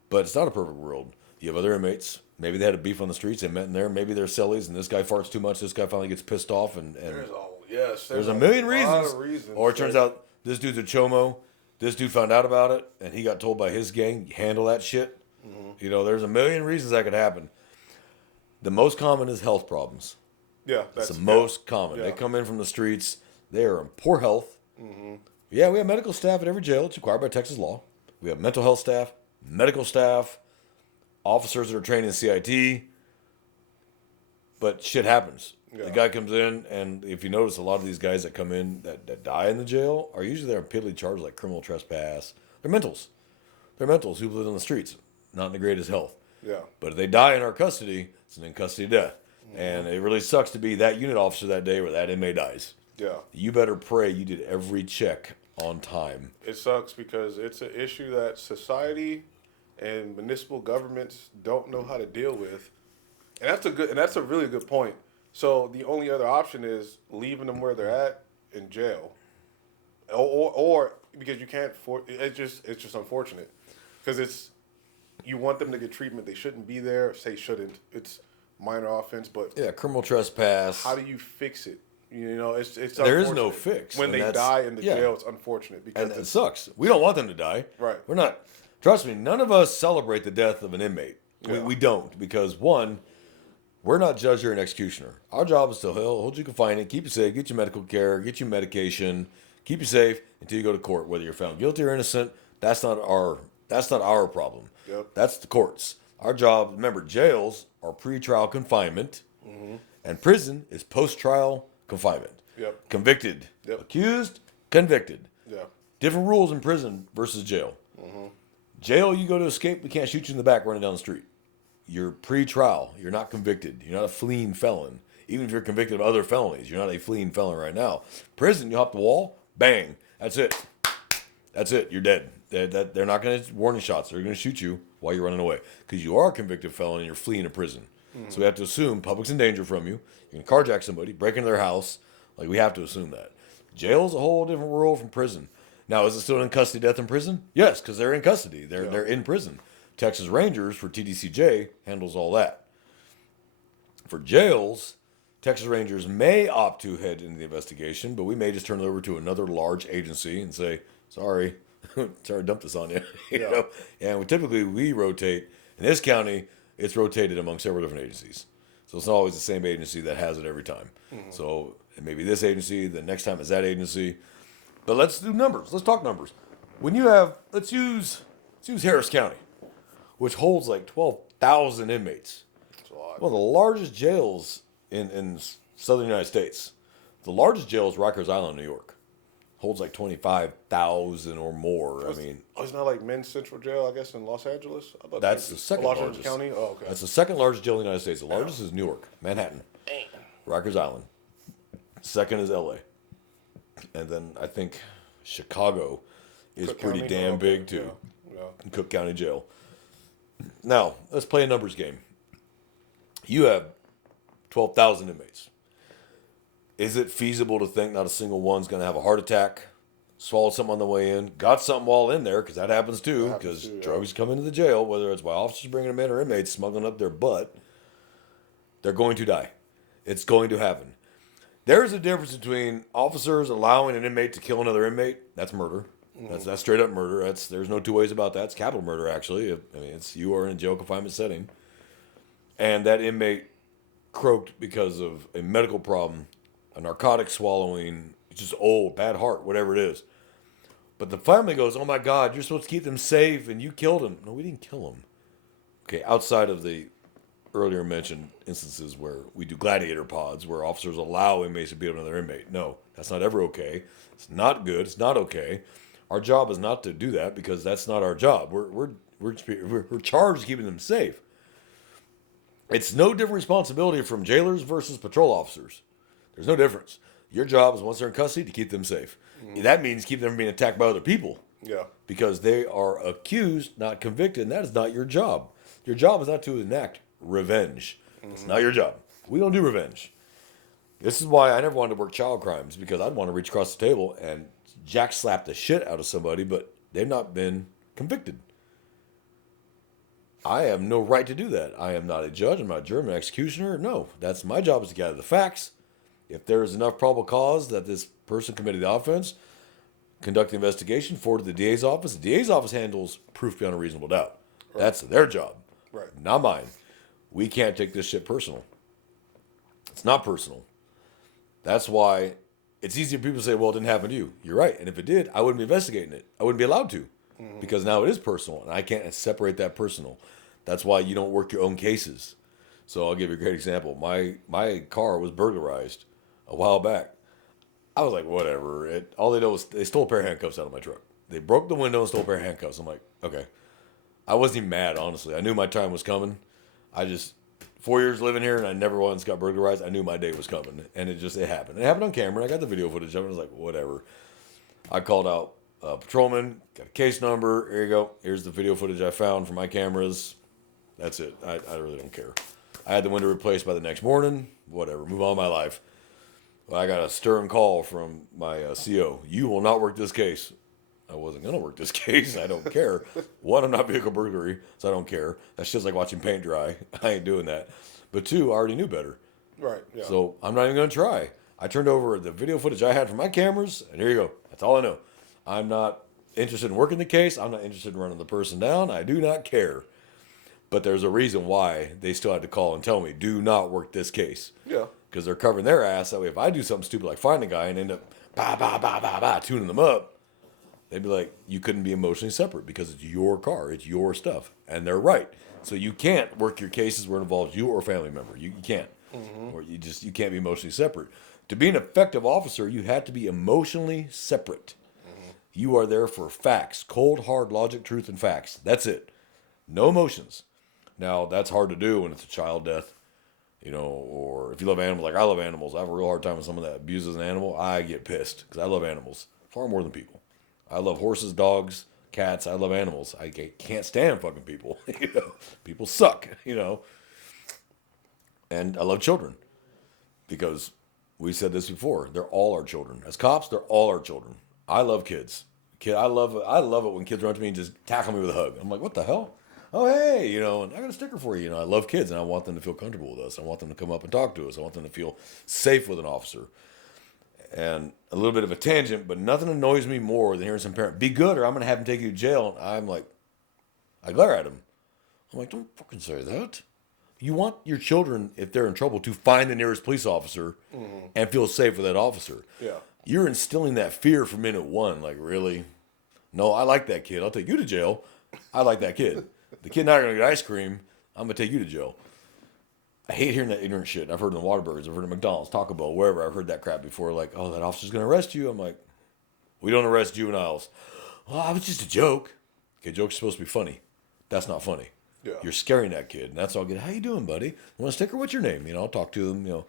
But it's not a perfect world. You have other inmates. Maybe they had a beef on the streets. They met in there. Maybe they're cellies, and this guy farts too much. This guy finally gets pissed off. And there's a million reasons. Or it turns out this dude's a chomo. This dude found out about it, and he got told by his gang, handle that shit. There's a million reasons that could happen. The most common is health problems. Yeah. That's the most common. Yeah. They come in from the streets. They are in poor health. Yeah, we have medical staff at every jail. It's required by Texas law. We have mental health staff, medical staff, officers that are trained in CIT. But shit happens. Yeah. The guy comes in, and if you notice, a lot of these guys that come in that die in the jail are usually they're piddly charged like criminal trespass. They're mentals. They're mentals who live on the streets, not in the greatest health. Yeah. But if they die in our custody, it's an in-custody death. And it really sucks to be that unit officer that day where that inmate dies. Yeah. You better pray you did every check on time. It sucks because it's an issue that society and municipal governments don't know how to deal with. And that's a really good point. So the only other option is leaving them where they're at in jail. Or because you can't it's just unfortunate. Because you want them to get treatment. They shouldn't be there. Say shouldn't. It's minor offense, but yeah, criminal trespass. How do you fix it? It's there is no fix when they die in the jail. It's unfortunate because it sucks. We don't want them to die. Right. We're not. Trust me. None of us celebrate the death of an inmate. Yeah. We don't because one, we're not judge or an executioner. Our job is to hold you confined, keep you safe, get you medical care, get you medication, keep you safe until you go to court. Whether you're found guilty or innocent, that's not our problem. Yep. That's the courts. Our job. Remember, jails are pre-trial confinement, and prison is post-trial confinement. Yep. Convicted, Yep. accused, convicted. Yeah. Different rules in prison versus jail. Jail, you go to escape, we can't shoot you in the back running down the street. You're pre-trial. You're not convicted. You're not a fleeing felon. Even if you're convicted of other felonies, you're not a fleeing felon right now. Prison, you hop the wall, bang. That's it. That's it. You're dead. They're not going to warning shots. They're going to shoot you while you're running away because you are a convicted felon and you're fleeing a prison. So we have to assume public's in danger from you. You're going to carjack somebody, break into their house. Like, we have to assume that. Jail's a whole different world from prison. Now, is it still in custody death in prison? Yes, because they're in custody. They're in prison. Texas Rangers for TDCJ handles all that. For jails, Texas Rangers may opt to head into the investigation, but we may just turn it over to another large agency and say, sorry, dump this on you. you know? And we rotate. In this county, it's rotated among several different agencies. So it's not always the same agency that has it every time. So it may be this agency, the next time it's that agency. But let's do numbers. Let's talk numbers. When you have, let's use Harris County, which holds like 12,000 inmates. That's a lot. One of the largest jails in southern United States. The largest jail is Rikers Island, New York. Holds like 25,000 or more. It's not like Men's Central Jail, I guess, in Los Angeles? That's the second Los largest. Angeles County? Oh, okay. That's the second largest jail in the United States. The largest is Newark, Manhattan. Rikers Island. Second is LA. And then I think Chicago is Cook pretty County? damn Oh, big okay. too. Yeah. Cook County Jail. Now, let's play a numbers game. You have 12,000 inmates. Is it feasible to think not a single one's going to have a heart attack, swallowed something on the way in, got something while in there, because that happens too, because drugs come into the jail, whether it's by officers bringing them in or inmates smuggling up their butt, they're going to die. It's going to happen. There's a difference between officers allowing an inmate to kill another inmate. That's murder. That's straight up murder. There's no two ways about that. It's capital murder, actually. It's you are in a jail confinement setting. And that inmate croaked because of a medical problem, a narcotic swallowing, just old, bad heart, whatever it is. But the family goes, oh my God, you're supposed to keep them safe and you killed him. No, we didn't kill him. Okay, outside of the earlier mentioned instances where we do gladiator pods, where officers allow inmates to beat up another inmate. No, that's not ever okay. It's not good. It's not okay. Our job is not to do that because that's not our job. We're charged with keeping them safe. It's no different responsibility from jailers versus patrol officers. There's no difference. Your job is once they're in custody to keep them safe. That means keep them from being attacked by other people. Yeah. Because they are accused, not convicted, and that is not your job. Your job is not to enact revenge. It's not your job. We don't do revenge. This is why I never wanted to work child crimes, because I'd want to reach across the table and jack slap the shit out of somebody, but they've not been convicted. I have no right to do that. I am not a judge. I'm not a jury. I'm an executioner. No, that's my job is to gather the facts. If there is enough probable cause that this person committed the offense, conduct the investigation, forward to the DA's office. The DA's office handles proof beyond a reasonable doubt. Right. That's their job. Right. Not mine. We can't take this shit personal. It's not personal. That's why it's easier for people to say, well, it didn't happen to you. You're right. And if it did, I wouldn't be investigating it. I wouldn't be allowed to. Because now it is personal, and I can't separate that personal. That's why you don't work your own cases. So I'll give you a great example. My car was burglarized a while back. I was like, whatever. All they know was they stole a pair of handcuffs out of my truck. They broke the window and stole a pair of handcuffs. I'm like, okay. I wasn't even mad, honestly. I knew my time was coming. 4 years living here, and I never once got burglarized. I knew my day was coming, and it happened. It happened on camera. I got the video footage of it. I was like, whatever. I called out patrolman, got a case number. Here you go. Here's the video footage I found from my cameras. That's it. I really don't care. I had the window replaced by the next morning. Whatever. Move on with my life. Well, I got a stern call from my CO. You will not work this case. I wasn't going to work this case. I don't care. One, I'm not vehicle burglary, so I don't care. That's just like watching paint dry. I ain't doing that. But two, I already knew better. Right. Yeah. So I'm not even going to try. I turned over the video footage I had from my cameras, and here you go. That's all I know. I'm not interested in working the case. I'm not interested in running the person down. I do not care. But there's a reason why they still had to call and tell me, do not work this case. Yeah. Because they're covering their ass. That way, if I do something stupid like find a guy and end up tuning them up, they'd be like, you couldn't be emotionally separate because it's your car. It's your stuff. And they're right. So you can't work your cases where it involves you or a family member. You can't. Or you can't be emotionally separate. To be an effective officer, you have to be emotionally separate. You are there for facts, cold, hard logic, truth, and facts. That's it. No emotions. Now, that's hard to do when it's a child death, or if you love animals, like I love animals. I have a real hard time with someone that abuses an animal. I get pissed because I love animals far more than people. I love horses, dogs, cats. I love animals. I can't stand fucking people. People suck, And I love children because we said this before. They're all our children. As cops, they're all our children. I love kids. I love it when kids run to me and just tackle me with a hug. I'm like, what the hell? Oh, hey, and I got a sticker for you. I love kids, and I want them to feel comfortable with us. I want them to come up and talk to us. I want them to feel safe with an officer. And a little bit of a tangent, but nothing annoys me more than hearing some parent, be good or I'm going to have him take you to jail. And I'm like, I glare at him. I'm like, don't fucking say that. You want your children, if they're in trouble, to find the nearest police officer and feel safe with that officer. Yeah. You're instilling that fear from minute one. Like, really? No, I like that kid. I'll take you to jail. I like that kid. The kid and I are going to get ice cream. I'm going to take you to jail. I hate hearing that ignorant shit. I've heard it in Whataburgers. I've heard it in McDonald's, Taco Bell, wherever. I've heard that crap before. Like, oh, that officer's going to arrest you. I'm like, we don't arrest juveniles. Well, I was just a joke. Okay, jokes are supposed to be funny. That's not funny. Yeah. You're scaring that kid. And that's all good. How you doing, buddy? You want a sticker? What's your name? I'll talk to them,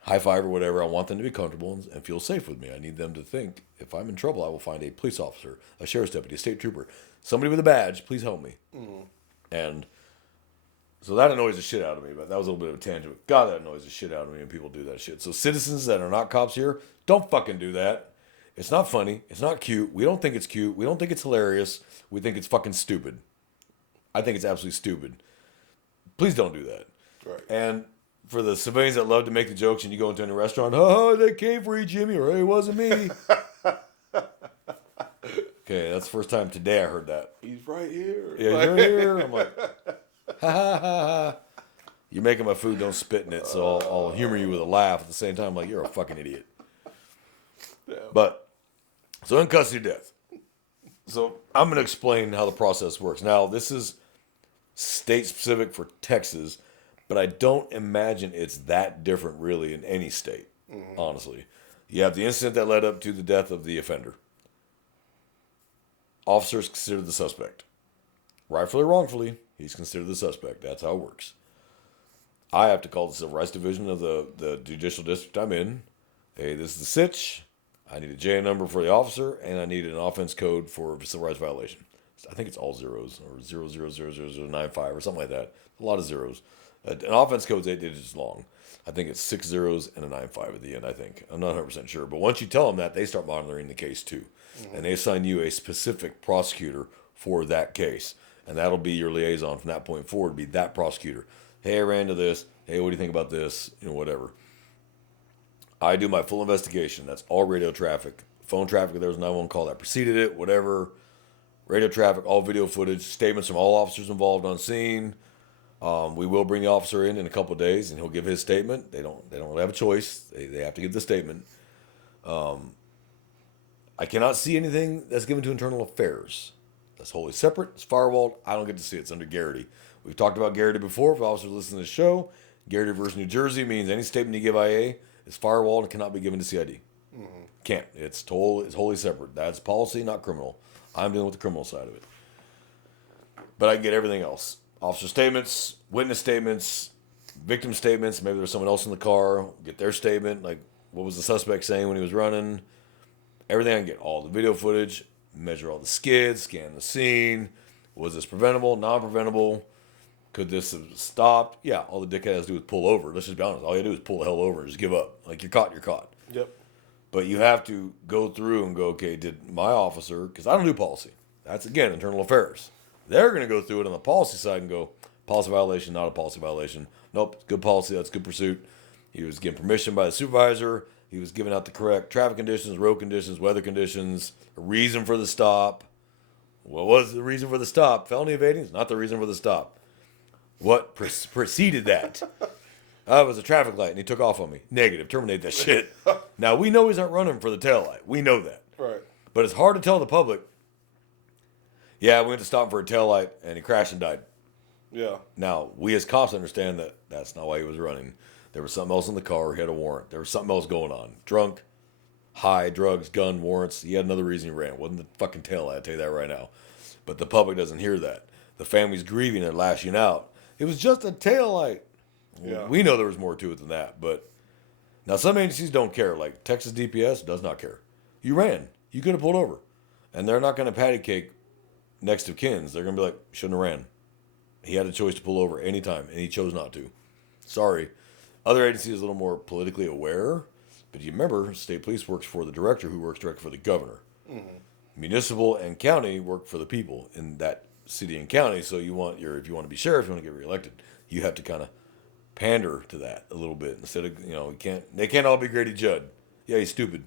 high five or whatever. I want them to be comfortable and feel safe with me. I need them to think, if I'm in trouble, I will find a police officer, a sheriff's deputy, a state trooper, somebody with a badge. Please help me. Mm-hmm. And so that annoys the shit out of me, but that was a little bit of a tangent. God, that annoys the shit out of me when people do that shit. So citizens that are not cops here, don't fucking do that. It's not funny. It's not cute. We don't think it's cute. We don't think it's hilarious. We think it's fucking stupid. I think it's absolutely stupid. Please don't do that. Right. And for the civilians that love to make the jokes and you go into a restaurant, oh, they came for you, Jimmy, or hey, it wasn't me. Okay, that's the first time today I heard that. He's right here. Yeah, you're here. I'm like, ha ha ha ha. You're making my food, don't spit in it, so I'll humor you with a laugh at the same time. I'm like, you're a fucking idiot. Damn. But, so in custody death. So I'm going to explain how the process works. Now, this is state specific for Texas, but I don't imagine it's that different really in any state, honestly. You have the incident that led up to the death of the offender. Officer is considered the suspect. Rightfully or wrongfully, he's considered the suspect. That's how it works. I have to call the Civil Rights Division of the judicial district I'm in. Hey, this is the sitch. I need a J number for the officer, and I need an offense code for a civil rights violation. I think it's all zeros, or 0000095 or something like that. A lot of zeros. An offense code is 8 digits long. I think it's 6 zeros and a 95 at the end, I think. I'm not 100% sure. But once you tell them that, they start monitoring the case too. Mm-hmm. And they assign you a specific prosecutor for that case. And that'll be your liaison from that point forward, be that prosecutor. Hey, I ran into this. Hey, what do you think about this? Whatever. I do my full investigation. That's all radio traffic. Phone traffic, if there was a 911 call that preceded it, whatever. Radio traffic, all video footage, statements from all officers involved on scene. We will bring the officer in a couple of days, and he'll give his statement. They don't have a choice. They have to give the statement. I cannot see anything that's given to internal affairs. That's wholly separate. It's firewalled. I don't get to see it. It's under Garrity. We've talked about Garrity before. For officers listening to the show, Garrity versus New Jersey means any statement you give IA is firewalled and cannot be given to CID. Mm-hmm. Can't. It's wholly separate. That's policy, not criminal. I'm dealing with the criminal side of it. But I can get everything else. Officer statements, witness statements, victim statements. Maybe there's someone else in the car. Get their statement. Like, what was the suspect saying when he was running? Everything I can get. All the video footage. Measure all the skids. Scan the scene. Was this preventable? Non-preventable? Could this have stopped? Yeah, all the dickhead has to do is pull over. Let's just be honest. All you do is pull the hell over and just give up. Like, you're caught, you're caught. Yep. But you have to go through and go, okay, did my officer, because I don't do policy. That's, again, internal affairs. They're going to go through it on the policy side and go, policy violation, not a policy violation. Nope, good policy, that's good pursuit. He was given permission by the supervisor. He was giving out the correct traffic conditions, road conditions, weather conditions, a reason for the stop. What was the reason for the stop? Felony evading is not the reason for the stop. What preceded that? It was a traffic light and he took off on me. Negative. Terminate that shit. Now, we know he's not running for the taillight. We know that. Right. But it's hard to tell the public, yeah, we went to stop him for a taillight and he crashed and died. Yeah. Now, we as cops understand that that's not why he was running. There was something else in the car. He had a warrant. There was something else going on. Drunk, high, drugs, gun, warrants. He had another reason he ran. It wasn't the fucking taillight, I'll tell you that right now. But the public doesn't hear that. The family's grieving and lashing out. It was just a taillight. Yeah. We know there was more to it than that, but now some agencies don't care. Like Texas DPS does not care. You ran. You could have pulled over. And they're not going to patty cake next of kins. They're going to be like, shouldn't have ran. He had a choice to pull over anytime, and he chose not to. Sorry. Other agencies are a little more politically aware, but you remember, state police works for the director, who works directly for the governor. Mm-hmm. Municipal and county work for the people in that city and county. So if you want to be sheriff, you want to get reelected, you have to kind of pander to that a little bit instead of they can't all be Grady Judd. Yeah, he's stupid.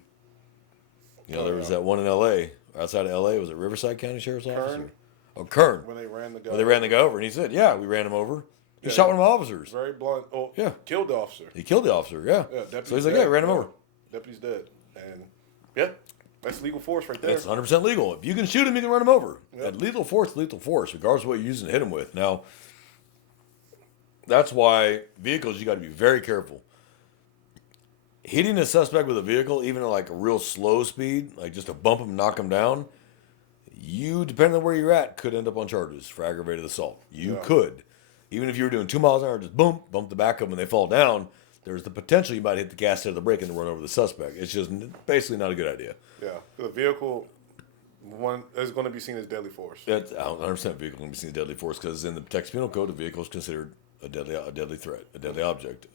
There was that one in L.A. outside of L.A. Was it Riverside County Sheriff's Office? Oh, Kern. When they ran the guy. When they ran the guy over, and he said, "Yeah, we ran him over. He shot one of my officers. Very blunt. Oh, yeah, killed the officer. He killed the officer. Yeah. So he's like, "Yeah, we ran him over. Deputy's dead." And yeah, that's legal force right there. It's 100% legal. If you can shoot him, you can run him over. Yep. Lethal force, regardless of what you're using to hit him with. Now, that's why vehicles, you got to be very careful. Hitting a suspect with a vehicle, even at like a real slow speed, like just to bump him, knock him down, you, depending on where you're at, could end up on charges for aggravated assault. You could. Even if you were doing 2 miles an hour, just boom, bump the back of them and they fall down, there's the potential you might hit the gas instead of the brake and run over the suspect. It's just basically not a good idea. Yeah. The vehicle is going to be seen as deadly force. That's 100% vehicle going to be seen as deadly force because in the Texas Penal Code, a vehicle is considered a deadly threat, a deadly object,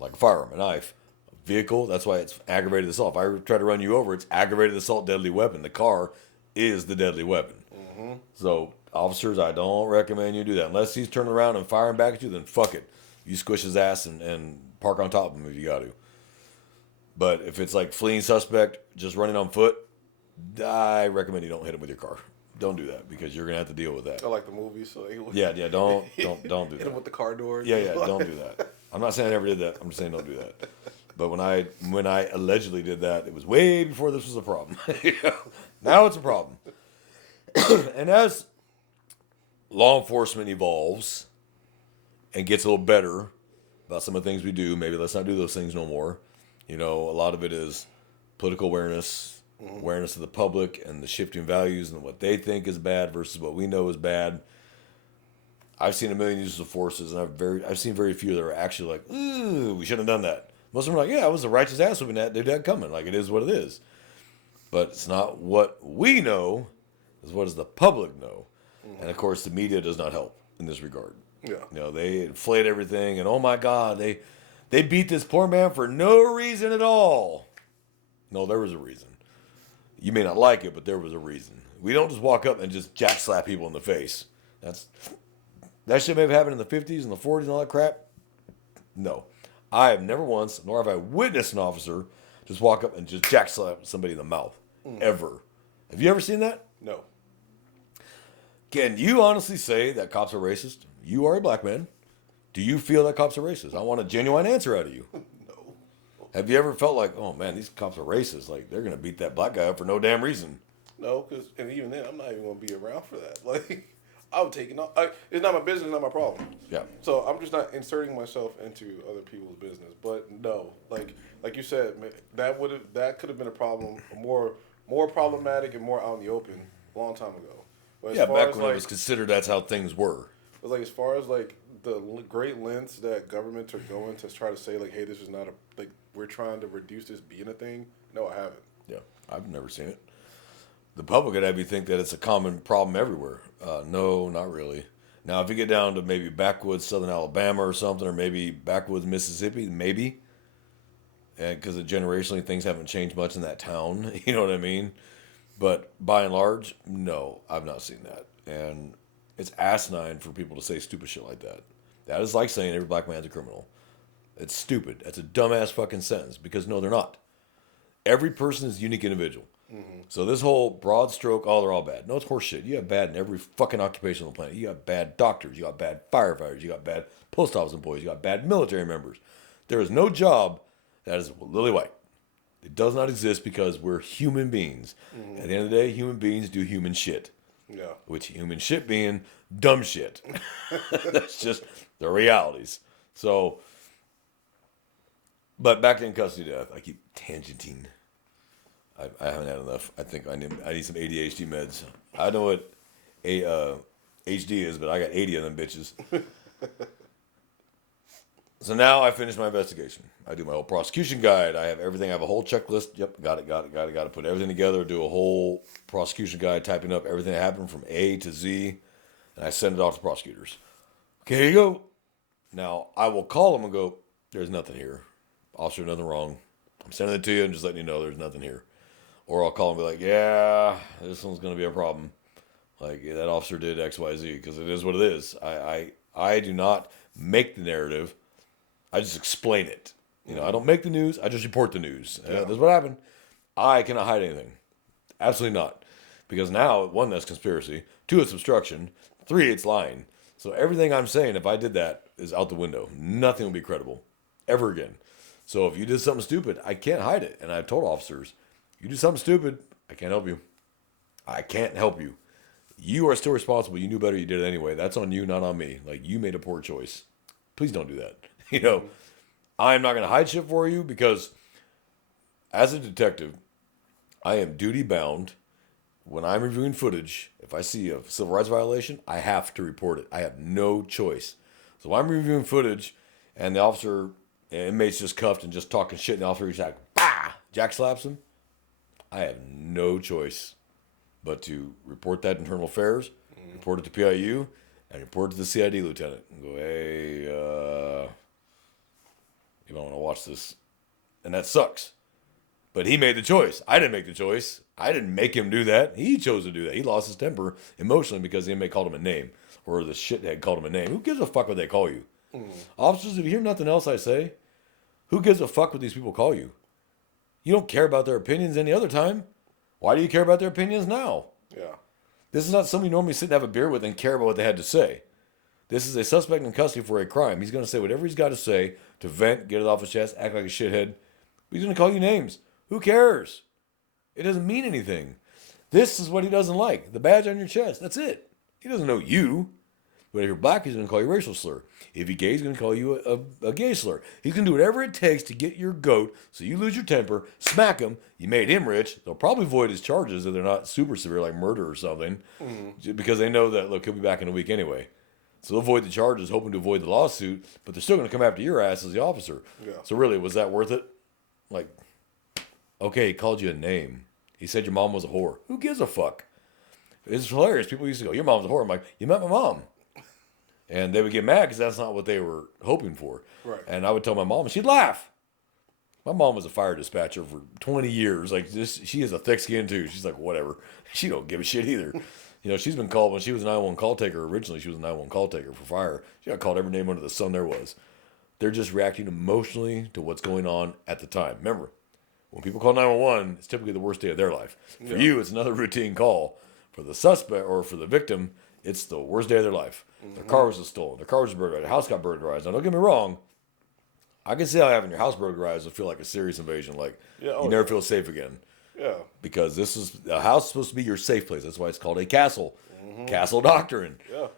like a firearm, a knife. Vehicle, that's why it's aggravated assault. If I try to run you over, it's aggravated assault, deadly weapon. The car is the deadly weapon. Mm-hmm. So, officers, I don't recommend you do that. Unless he's turning around and firing back at you, then fuck it. You squish his ass and park on top of him if you got to. But if it's like fleeing suspect, just running on foot, I recommend you don't hit him with your car. Don't do that because you're gonna have to deal with that. I like the movies, so don't do that. Hit him with the car door. Yeah, don't do that. I'm not saying I ever did that. I'm just saying don't do that. But when I allegedly did that, it was way before this was a problem. Now it's a problem. And as law enforcement evolves and gets a little better about some of the things we do, maybe let's not do those things no more. A lot of it is political awareness, awareness of the public and the shifting values and what they think is bad versus what we know is bad. I've seen a million uses of forces, and I've seen very few that are actually like, ooh, we shouldn't have done that. Most of them are like, yeah, it was a righteous ass whipping that dude had coming. Like, it is what it is. But it's not what we know, it's what does the public know. Mm-hmm. And, of course, the media does not help in this regard. Yeah. They inflate everything, and, oh, my God, they beat this poor man for no reason at all. No, there was a reason. You may not like it, but there was a reason. We don't just walk up and just jack slap people in the face. That shit may have happened in the 50s and the 40s and all that crap. No. I have never once, nor have I witnessed an officer just walk up and just jack slap somebody in the mouth. Ever. Have you ever seen that? No. Can you honestly say that cops are racist? You are a black man. Do you feel that cops are racist? I want a genuine answer out of you. No. Have you ever felt like, oh man, these cops are racist? Like, they're going to beat that black guy up for no damn reason. No, and even then, I'm not even going to be around for that. Like, I would take it off. It's not my business, not my problem. Yeah. So I'm just not inserting myself into other people's business. But no, like you said, that could have been a problem, more problematic and more out in the open a long time ago. But back when it was considered that's how things were. But as far as the great lengths that governments are going to try to say hey, this is not we're trying to reduce this being a thing. No, I haven't. Yeah, I've never seen it. The public would have you think that it's a common problem everywhere. No, not really. Now, if you get down to maybe backwoods Southern Alabama or something, or maybe backwoods Mississippi, maybe. And because generationally things haven't changed much in that town, you know what I mean? But by and large, no, I've not seen that. And it's asinine for people to say stupid shit like that. That is like saying every black man's a criminal. It's stupid. That's a dumbass fucking sentence because no, they're not. Every person is a unique individual. Mm-hmm. So this whole broad stroke, they're all bad. No, it's horseshit. You have bad in every fucking occupation on the planet. You got bad doctors. You got bad firefighters. You got bad post office employees. You got bad military members. There is no job that is lily white. It does not exist because we're human beings. Mm-hmm. At the end of the day, human beings do human shit. Yeah. Which human shit being dumb shit. That's just the realities. So, but back to in custody death, I keep tangenting. I haven't had enough. I think I need some ADHD meds. I know what HD is, but I got 80 of them bitches. So now I finished my investigation. I do my whole prosecution guide. I have everything. I have a whole checklist. Yep, got it. Got to put everything together, do a whole prosecution guide, typing up everything that happened from A to Z, and I send it off to prosecutors. Okay, here you go. Now, I will call them and go, there's nothing here. Officer, nothing wrong. I'm sending it to you and just letting you know there's nothing here. Or I'll call and be like, yeah, this one's going to be a problem. Like, that officer did X, Y, Z, because it is what it is. I do not make the narrative. I just explain it. You know, I don't make the news. I just report the news. Yeah. That's what happened. I cannot hide anything. Absolutely not. Because now, one, that's conspiracy. Two, it's obstruction. Three, it's lying. So everything I'm saying, if I did that, is out the window. Nothing will be credible. Ever again. So if you did something stupid, I can't hide it. And I've told officers, you do something stupid, I can't help you. I can't help you. You are still responsible. You knew better. You did it anyway. That's on you, not on me. Like, you made a poor choice. Please don't do that. You know, I'm not going to hide shit for you because as a detective, I am duty bound. When I'm reviewing footage, if I see a civil rights violation, I have to report it. I have no choice. So I'm reviewing footage and the officer, inmate's just cuffed and just talking shit, and the officer is like, bah! Jack slaps him. I have no choice but to report that internal affairs, report it to PIU, and report it to the CID lieutenant. And go, hey, you don't want to watch this. And that sucks. But he made the choice. I didn't make the choice. I didn't make him do that. He chose to do that. He lost his temper emotionally because the inmate called him a name. Or the shithead called him a name. Who gives a fuck what they call you? Officers, if you hear nothing else I say, who gives a fuck what these people call you? You don't care about their opinions any other time. Why do you care about their opinions now? Yeah. This is not somebody you normally sit and have a beer with and care about what they had to say. This is a suspect in custody for a crime. He's going to say whatever he's got to say to vent, get it off his chest, act like a shithead. He's going to call you names. Who cares? It doesn't mean anything. This is what he doesn't like. The badge on your chest. That's it. He doesn't know you. But if you're black, he's going to call you a racial slur. If you're gay, he's going to call you a gay slur. He's going to do whatever it takes to get your goat so you lose your temper, smack him. You made him rich. They'll probably void his charges if they're not super severe, like murder or something, because they know that, look, he'll be back in a week anyway. So they'll void the charges, hoping to avoid the lawsuit, but they're still going to come after your ass as the officer. Yeah. So really, was that worth it? Like, okay, he called you a name. He said your mom was a whore. Who gives a fuck? It's hilarious. People used to go, your mom's a whore. I'm like, you met my mom. And they would get mad because that's not what they were hoping for. Right. And I would tell my mom, and she'd laugh. My mom was a fire dispatcher for 20 years. Like, she has a thick skin, too. She's like, whatever. She don't give a shit either. You know, she's been called, when she was a 911 call taker originally, she was a 911 call taker for fire. She got called every name under the sun there was. They're just reacting emotionally to what's going on at the time. Remember, when people call 911, it's typically the worst day of their life. For you, it's another routine call. For the suspect or for the victim, it's the worst day of their life. Their car was stolen. Their car was burglarized. Their house got burglarized. Now, don't get me wrong. I can see how having your house burglarized will feel like a serious invasion. Like, you never feel safe again. Yeah. Because a house is supposed to be your safe place. That's why it's called a castle. Castle doctrine. Yeah.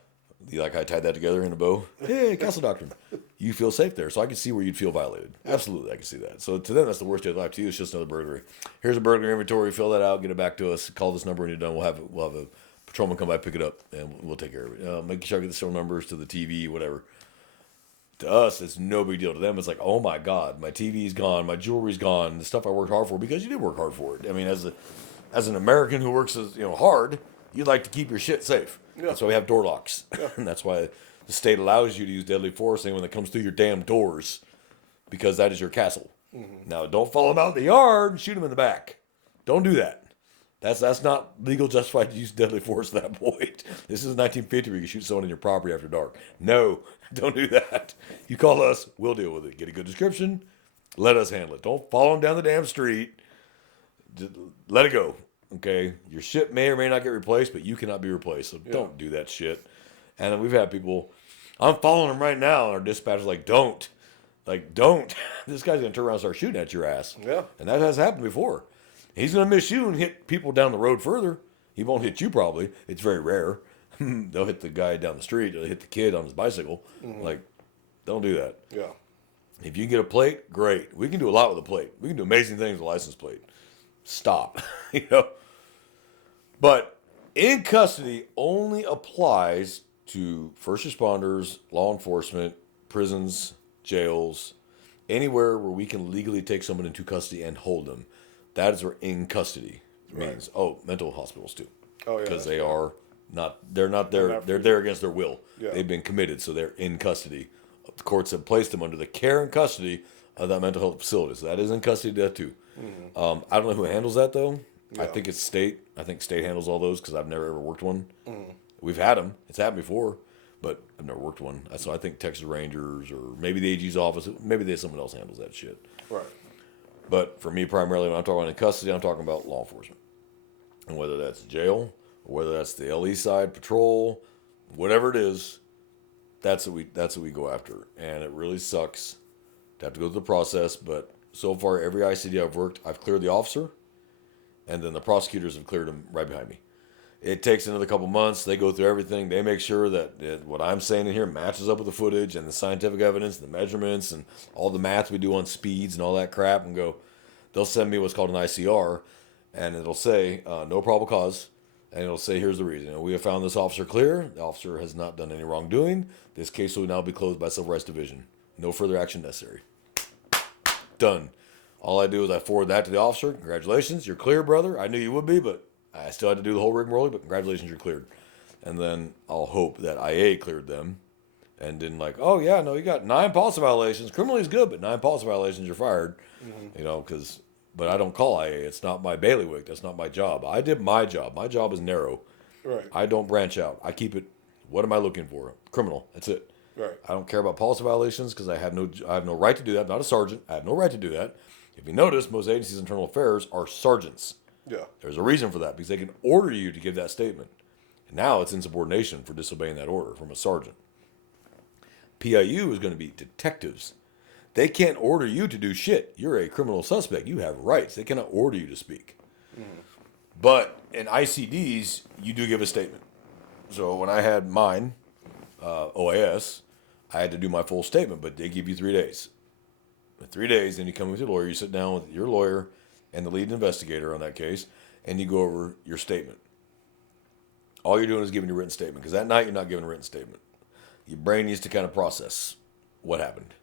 You like I tied that together in a bow? Hey, castle doctrine. You feel safe there. So I can see where you'd feel violated. Absolutely, I can see that. So to them, that's the worst day of life. To you, it's just another burglary. Here's a burglary inventory. Fill that out. Get it back to us. Call this number when you're done. We'll have a patrolman come by, pick it up, and we'll take care of it. Making sure I get the serial numbers to the TV, whatever. To us, it's no big deal. To them, it's like, oh my God, my TV's gone, my jewelry's gone, the stuff I worked hard for, because you did work hard for it. I mean, as an American who works hard, you'd like to keep your shit safe. Yeah. That's why we have door locks. Yeah. And that's why the state allows you to use deadly force when it comes through your damn doors, because that is your castle. Now, don't follow them out in the yard and shoot them in the back. Don't do that. That's not legal, justified to use deadly force at that point. This is 1950 where you can shoot someone in your property after dark. No, don't do that. You call us, we'll deal with it. Get a good description, let us handle it. Don't follow them down the damn street. Just let it go, okay? Your shit may or may not get replaced, but you cannot be replaced, so don't do that shit. And we've had people, I'm following them right now, and our dispatcher's like, don't. Like, don't. This guy's going to turn around and start shooting at your ass. Yeah. And that has happened before. He's going to miss you and hit people down the road further. He won't hit you probably. It's very rare. They'll hit the guy down the street. They'll hit the kid on his bicycle. Like, don't do that. Yeah. If you get a plate, great. We can do a lot with a plate. We can do amazing things with a license plate. stop. You know? But in custody only applies to first responders, law enforcement, prisons, jails, anywhere where we can legally take someone into custody and hold them. That is where in custody means. Right. Oh, mental hospitals too. Oh yeah. Because they're not there. They're there against their will. Yeah. They've been committed, so they're in custody. The courts have placed them under the care and custody of that mental health facility. So that is in custody death too. Mm-hmm. I don't know who handles that though. Yeah. I think it's state. I think state handles all those because I've never ever worked one. Mm-hmm. We've had them. It's happened before, but I've never worked one. So I think Texas Rangers or maybe the AG's office. Maybe someone else handles that shit. Right. But for me, primarily, when I'm talking about in custody, I'm talking about law enforcement, and whether that's jail or whether that's the LE side patrol, whatever it is, that's what we go after, and it really sucks to have to go through the process. But so far, every ICD I've worked, I've cleared the officer, and then the prosecutors have cleared him right behind me. It takes another couple months. They go through everything. They make sure that what I'm saying in here matches up with the footage and the scientific evidence, and the measurements, and all the math we do on speeds and all that crap. And they'll send me what's called an ICR, and it'll say no probable cause, and it'll say here's the reason. We have found this officer clear. The officer has not done any wrongdoing. This case will now be closed by Civil Rights Division. No further action necessary. Done. All I do is I forward that to the officer. Congratulations, you're clear, brother. I knew you would be, but I still had to do the whole rigmarole, but congratulations, you're cleared. And then I'll hope that IA cleared them and didn't oh, yeah, no, you got 9 policy violations. Criminally is good, but 9 policy violations, you're fired. Mm-hmm. But I don't call IA. It's not my bailiwick. That's not my job. I did my job. My job is narrow. Right. I don't branch out. I keep it, what am I looking for? Criminal. That's it. Right. I don't care about policy violations because I have no right to do that. I'm not a sergeant. I have no right to do that. If you notice, most agencies' internal affairs are sergeants. Yeah. There's a reason for that because they can order you to give that statement. And now it's insubordination for disobeying that order from a sergeant. PIU is going to be detectives. They can't order you to do shit. You're a criminal suspect. You have rights. They cannot order you to speak. Mm-hmm. But in ICDs, you do give a statement. So when I had mine, OAS, I had to do my full statement, but they give you 3 days. In 3 days, then you come with your lawyer. You sit down with your lawyer and the lead investigator on that case, and you go over your statement. All you're doing is giving your written statement, because that night you're not giving a written statement. Your brain needs to kind of process what happened.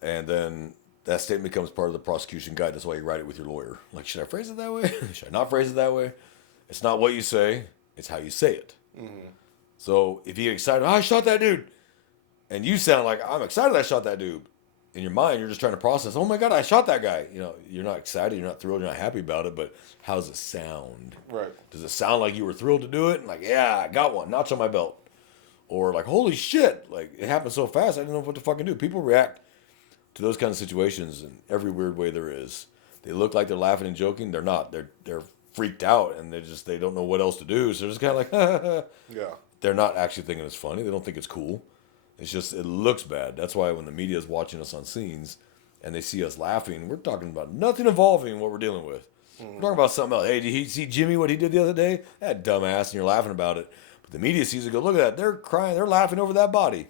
And then that statement becomes part of the prosecution guide. That's why you write it with your lawyer. Should I phrase it that way? Should I not phrase it that way? It's not what you say, it's how you say it. Mm-hmm. So if you get excited, I shot that dude, and you sound like, I'm excited I shot that dude. In your mind, you're just trying to process, oh my God, I shot that guy. You're not excited, you're not thrilled, you're not happy about it, but how does it sound? Right. Does it sound like you were thrilled to do it? And yeah, I got one, notch on my belt. Or holy shit, it happened so fast, I didn't know what to fucking do. People react to those kind of situations in every weird way there is. They look like they're laughing and joking. They're not. They're freaked out, and they don't know what else to do. So they're just kind of yeah. They're not actually thinking it's funny. They don't think it's cool. It's just, it looks bad. That's why when the media is watching us on scenes and they see us laughing, we're talking about nothing involving what we're dealing with. Mm-hmm. We're talking about something else. Hey, did you see Jimmy, what he did the other day? That dumbass, and you're laughing about it. But the media sees it, go, look at that. They're crying. They're laughing over that body.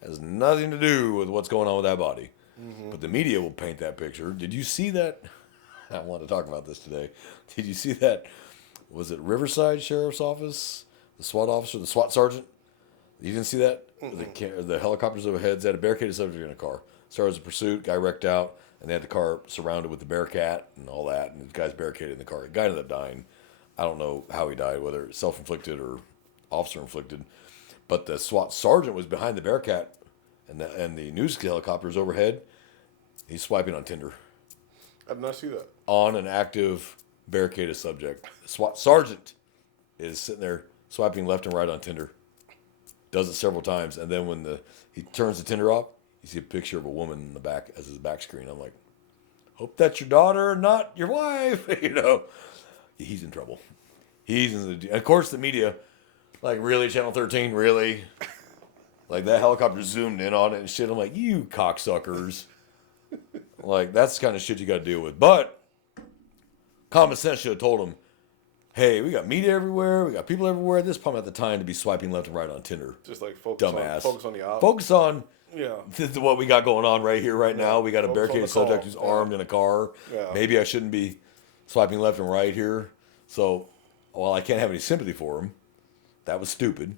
It has nothing to do with what's going on with that body. Mm-hmm. But the media will paint that picture. Did you see that? I want to talk about this today. Did you see that? Was it Riverside Sheriff's Office? The SWAT officer, the SWAT sergeant? You didn't see that? The helicopters overhead, they had a barricaded subject in a car. Started as a pursuit, guy wrecked out, and they had the car surrounded with the Bearcat and all that, and the guy's barricaded in the car. The guy ended up dying. I don't know how he died, whether it's self-inflicted or officer-inflicted. But the SWAT sergeant was behind the Bearcat, and the news helicopters overhead. He's swiping on Tinder. I did not see that. On an active barricaded subject. The SWAT sergeant is sitting there swiping left and right on Tinder. Does it several times, and then when he turns the Tinder off, you see a picture of a woman in the back as his back screen. I'm like, hope that's your daughter, not your wife. He's in trouble. Of course, the media, really, Channel 13, really? That helicopter zoomed in on it and shit. I'm like, you cocksuckers. That's the kind of shit you got to deal with. But common sense should have told him, hey, we got media everywhere. We got people everywhere. This is probably not the time to be swiping left and right on Tinder. Just focus dumbass. Focus on the op. Focus on Yeah. This is what we got going on right here, right now. We got a Focus on barricaded the call. subject who's armed in a car. Yeah. Maybe I shouldn't be swiping left and right here. So, while I can't have any sympathy for him, that was stupid.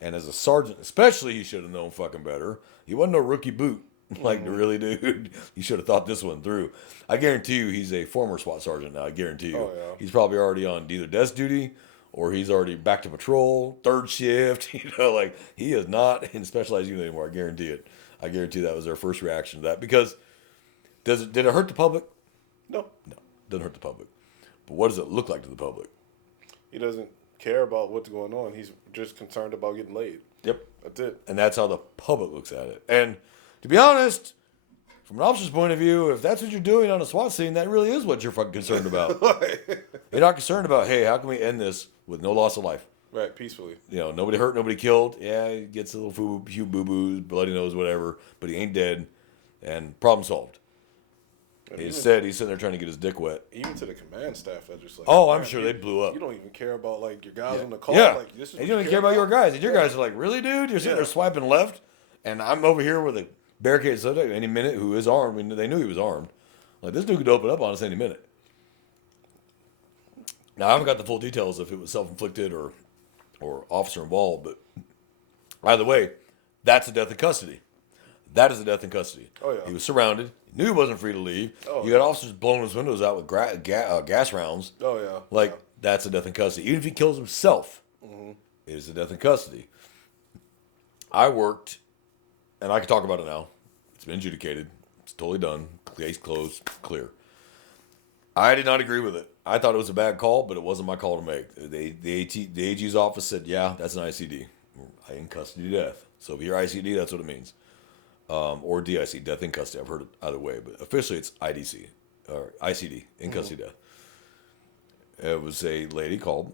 And as a sergeant, especially, he should have known fucking better. He wasn't no rookie boot. Like, really, dude, you should have thought this one through. I guarantee you he's a former SWAT sergeant now. I guarantee you. Oh, yeah. He's probably already on either desk duty or he's already back to patrol, third shift. Like, he is not in specialized unit anymore. I guarantee it. I guarantee that was their first reaction to that. Because did it hurt the public? No. No, doesn't hurt the public. But what does it look like to the public? He doesn't care about what's going on. He's just concerned about getting laid. Yep. That's it. And that's how the public looks at it. And to be honest, from an officer's point of view, if that's what you're doing on a SWAT scene, that really is what you're fucking concerned about. You're not concerned about, hey, how can we end this with no loss of life? Right, peacefully. Nobody hurt, nobody killed. Yeah, he gets a few boo-boos, bloody nose, whatever, but he ain't dead, and problem solved. And Instead, he's sitting there trying to get his dick wet. Even to the command staff, they're just like, Oh, I'm "Man, sure you- they blew up. You don't even care about like your guys on the call. Yeah. Like, this is And what you don't even care about your guys. And your guys are like, really, dude? You're sitting there Yeah. swiping left, and I'm over here with a barricaded subject any minute who is armed. I mean, they knew he was armed. Like, this dude could open up on us any minute. Now, I haven't got the full details if it was self-inflicted or officer involved, but either way, that's a death in custody. That is a death in custody. Oh, yeah. He was surrounded. He knew he wasn't free to leave. Oh, you got officers blowing his windows out with gas rounds. Oh yeah. Like, yeah. that's a death in custody. Even if he kills himself, it is a death in custody. I worked, and I can talk about it now. It's been adjudicated. It's totally done. Case closed. Clear. I did not agree with it. I thought it was a bad call, but it wasn't my call to make. The AG's office said, yeah, that's an ICD. In custody death. So if you're ICD, that's what it means. Or DIC, death in custody. I've heard it either way, but officially it's IDC, or ICD, in custody death. It was a lady called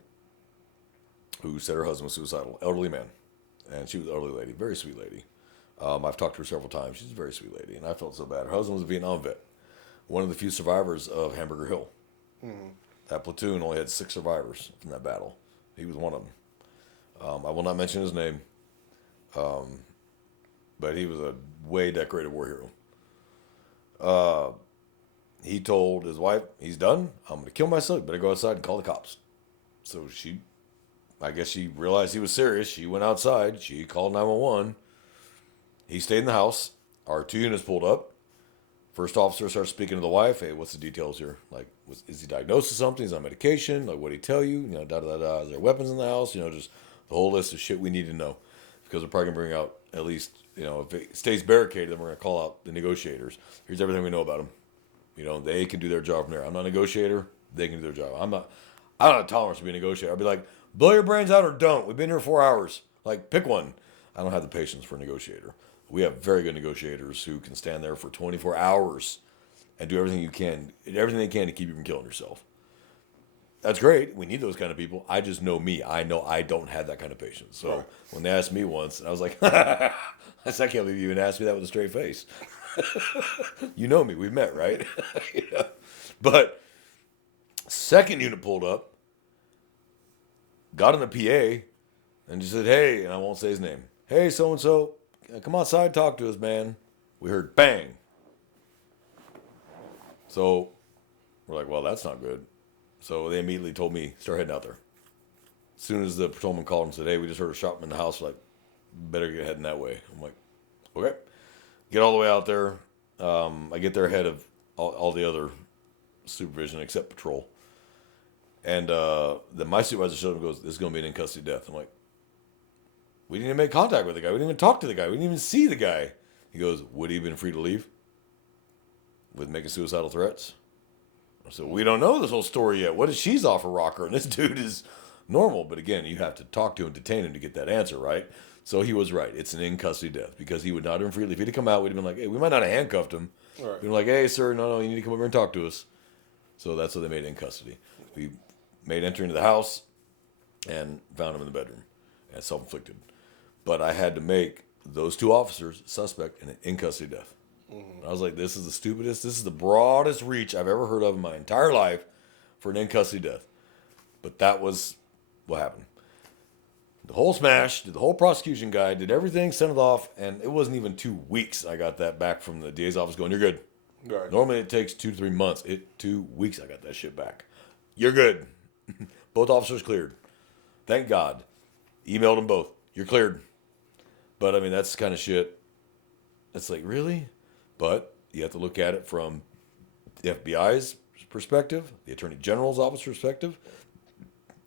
who said her husband was suicidal, elderly man. And she was an elderly lady, very sweet lady. I've talked to her several times. She's a very sweet lady, and I felt so bad. Her husband was a Vietnam vet, one of the few survivors of Hamburger Hill. That platoon only had 6 survivors from that battle. He was one of them. I will not mention his name, but he was a way decorated war hero. He told his wife, he's done. I'm going to kill myself. Better go outside and call the cops. So I guess she realized he was serious. She went outside. She called 911. He stayed in the house. Our 2 units pulled up. First officer starts speaking to the wife. Hey, what's the details here? Like, is he diagnosed with something? Is he on medication? Like, what did he tell you? Is there weapons in the house? Just the whole list of shit we need to know. Because we're probably going to bring out at least, if it stays barricaded, then we're going to call out the negotiators. Here's everything we know about them. They can do their job from there. I'm not a negotiator. They can do their job. I don't have tolerance to be a negotiator. I'll be like, blow your brains out or don't. We've been here 4 hours. Like, pick one. I don't have the patience for a negotiator. We have very good negotiators who can stand there for 24 hours and do everything they can to keep you from killing yourself. That's great. We need those kind of people. I just know me. I know I don't have that kind of patience. So Right. when they asked me once, I was like, I can't believe you even asked me that with a straight face. You know me. We've met, right? But second unit pulled up, got in a PA, and just said, hey, and I won't say his name. Hey, so-and-so, come outside, talk to us, man. We heard bang. So we're like, well, that's not good. So they immediately told me, start heading out there. As soon as the patrolman called and said, hey, we just heard a shot in the house, like, better get heading that way. I'm like, okay. Get all the way out there. I get there ahead of all the other supervision except patrol. And then my supervisor showed up and goes, this is going to be an in-custody death. I'm like, we didn't even make contact with the guy. We didn't even talk to the guy. We didn't even see the guy. He goes, would he have been free to leave with making suicidal threats? I said, we don't know this whole story yet. What if she's off a rocker and this dude is normal? But again, you have to talk to him, detain him to get that answer, right? So he was right. It's an in-custody death because he would not have been free to leave. If he'd have come out, we'd have been like, hey, we might not have handcuffed him. Right. We'd been like, hey, sir, no, you need to come over and talk to us. So that's what they made in custody. We made entry into the house and found him in the bedroom and self-inflicted. But I had to make those 2 officers suspect in an in-custody death. I was like, this is the stupidest, this is the broadest reach I've ever heard of in my entire life for an in-custody death. But that was what happened. The whole smash, did the whole prosecution guide, did everything, sent it off, and it wasn't even 2 weeks. I got that back from the DA's office going, you're good. Right. Normally it takes 2 to 3 months. 2 weeks I got that shit back. You're good. Both officers cleared. Thank God. Emailed them both. You're cleared. But I mean, that's the kind of shit. It's like, really? But you have to look at it from the FBI's perspective, the Attorney General's office perspective.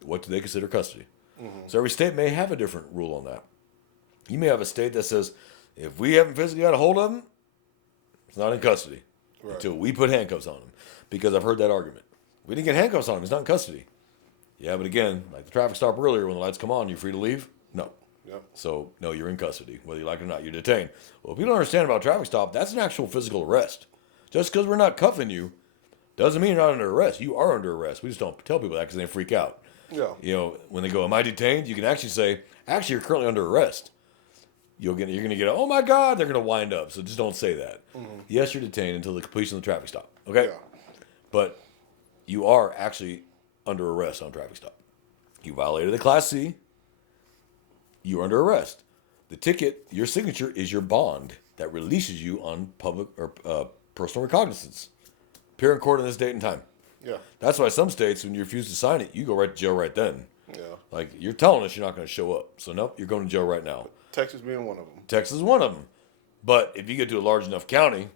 What do they consider custody? So every state may have a different rule on that. You may have a state that says, if we haven't physically got a hold of him, it's not in custody until we put handcuffs on him. Because I've heard that argument. We didn't get handcuffs on him. He's not in custody. Yeah, but again, like the traffic stop earlier, when the lights come on, you're free to leave? No. Yep. So, no, you're in custody. Whether you like it or not, you're detained. Well, if you don't understand about traffic stop, that's an actual physical arrest. Just because we're not cuffing you doesn't mean you're not under arrest. You are under arrest. We just don't tell people that because they freak out. Yeah. You know, when they go, am I detained? You can actually say, actually, you're currently under arrest. You're going to get, oh my God, they're going to wind up. So just don't say that. Yes, you're detained until the completion of the traffic stop. Okay? Yeah. But you are actually under arrest on traffic stop. You violated the Class C. You're under arrest. The ticket, your signature is your bond that releases you on public or personal recognizance. Appear in court on this date and time. Yeah. That's why some states, when you refuse to sign it, you go right to jail right then. Yeah. Like, you're telling us you're not going to show up. So, nope, you're going to jail right now. Texas being one of them. Texas is one of them. But if you get to a large enough county,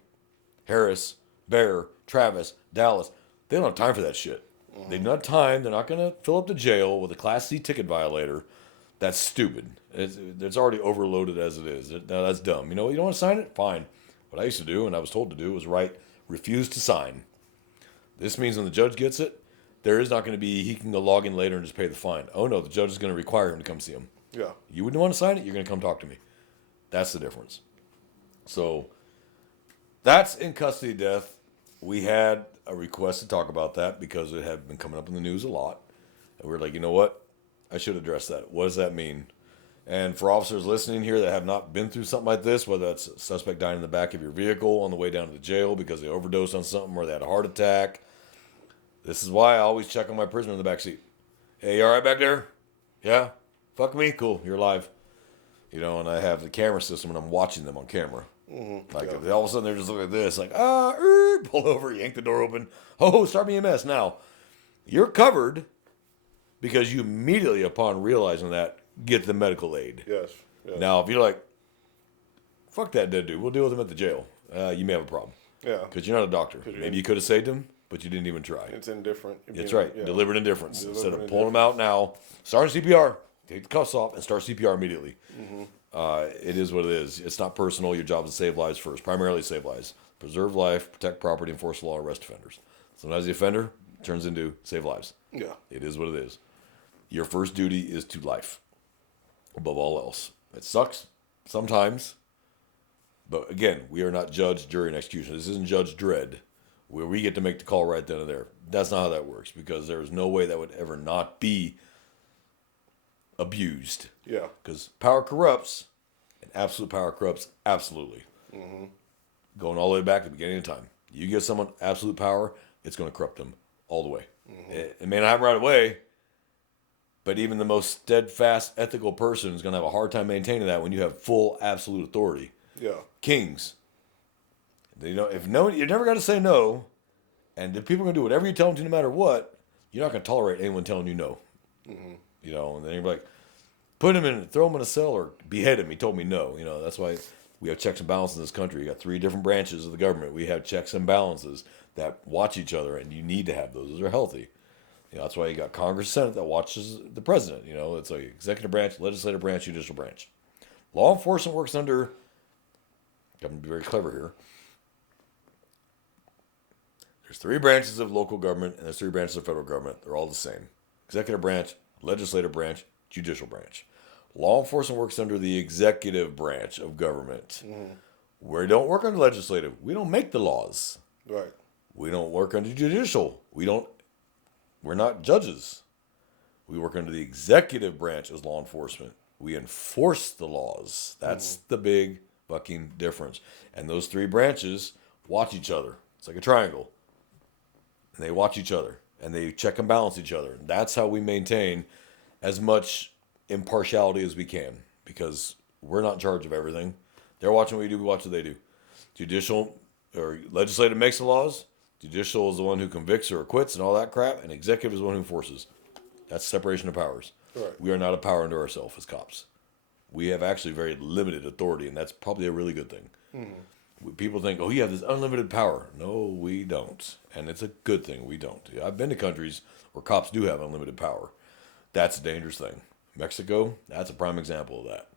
Harris, Bexar, Travis, Dallas, they don't have time for that shit. They don't have time. They're not going to fill up the jail with a Class C ticket violator. That's stupid. It's already overloaded as it is. Now, that's dumb. You know, you don't want to sign it? Fine. What I used to do, and I was told to do, was write, refuse to sign. This means when the judge gets it, there is not going to be, he can go log in later and just pay the fine. Oh, no, the judge is going to require him to come see him. Yeah. You wouldn't want to sign it, you're going to come talk to me. That's the difference. So, that's in custody death. We had a request to talk about that because it had been coming up in the news a lot. And we were like, you know what? I should address that. What does that mean? And for officers listening here that have not been through something like this, whether that's a suspect dying in the back of your vehicle on the way down to the jail because they overdosed on something or they had a heart attack, this is why I always check on my prisoner in the back seat. Hey, you all right back there? Yeah? Fuck me? Cool. You're alive. You know, and I have the camera system and I'm watching them on camera. Like, if all of a sudden they're just looking like this, like, pull over, yank the door open. Oh, start me a mess. Now, you're covered because you immediately, upon realizing that, get the medical aid. Yes. Now, if you're like, fuck that dead dude, we'll deal with him at the jail, you may have a problem. Yeah. Because you're not a doctor. Maybe you could have saved him, but you didn't even try. It's indifferent. That's right. Yeah. Deliberate indifference. Instead of pulling him out now, start CPR, take the cuffs off, and start CPR immediately. It is what it is. It's not personal. Your job is to save lives first. Primarily save lives. Preserve life, protect property, enforce the law, arrest offenders. Sometimes the offender turns into save lives. Yeah. It is what it is. Your first duty is to life, above all else. It sucks sometimes, but again, we are not judge, jury, and executioner. This isn't Judge Dredd, where we get to make the call right then and there. That's not how that works, because there is no way that would ever not be abused. Yeah. Because power corrupts, and absolute power corrupts absolutely. Going all the way back to the beginning of time. You give someone absolute power, it's going to corrupt them all the way. It may not happen right away, but even the most steadfast, ethical person is going to have a hard time maintaining that when you have full, absolute authority. Yeah. Kings. You know, if no, you're never going to say no, and if people are going to do whatever you tell them to, no matter what, you're not going to tolerate anyone telling you no. You know, and then you're like, put him in, throw him in a cell, or behead him. He told me no. You know, that's why we have checks and balances in this country. You got 3 different branches of the government. We have checks and balances that watch each other, and you need to have those. Those are healthy. You know, that's why you got Congress, Senate that watches the president. You know, it's like executive branch, legislative branch, judicial branch. Law enforcement works under, I'm going to be very clever here. There's 3 branches of local government, and there's 3 branches of federal government. They're all the same. Executive branch, legislative branch, judicial branch. Law enforcement works under the executive branch of government. We don't work under legislative. We don't make the laws. Right. We don't work under judicial. We're not judges. We work under the executive branch as law enforcement. We enforce the laws. That's the big fucking difference. And those 3 branches watch each other. It's like a triangle. And they watch each other. And they check and balance each other. And that's how we maintain as much impartiality as we can because we're not in charge of everything. They're watching what we do, we watch what they do. Judicial or legislative makes the laws. Judicial is the one who convicts or acquits and all that crap, and executive is the one who enforces. That's separation of powers. Right. We are not a power unto ourselves as cops. We have actually very limited authority, and that's probably a really good thing. People think, oh, you have this unlimited power. No, we don't. And it's a good thing we don't. I've been to countries where cops do have unlimited power. That's a dangerous thing. Mexico, that's a prime example of that.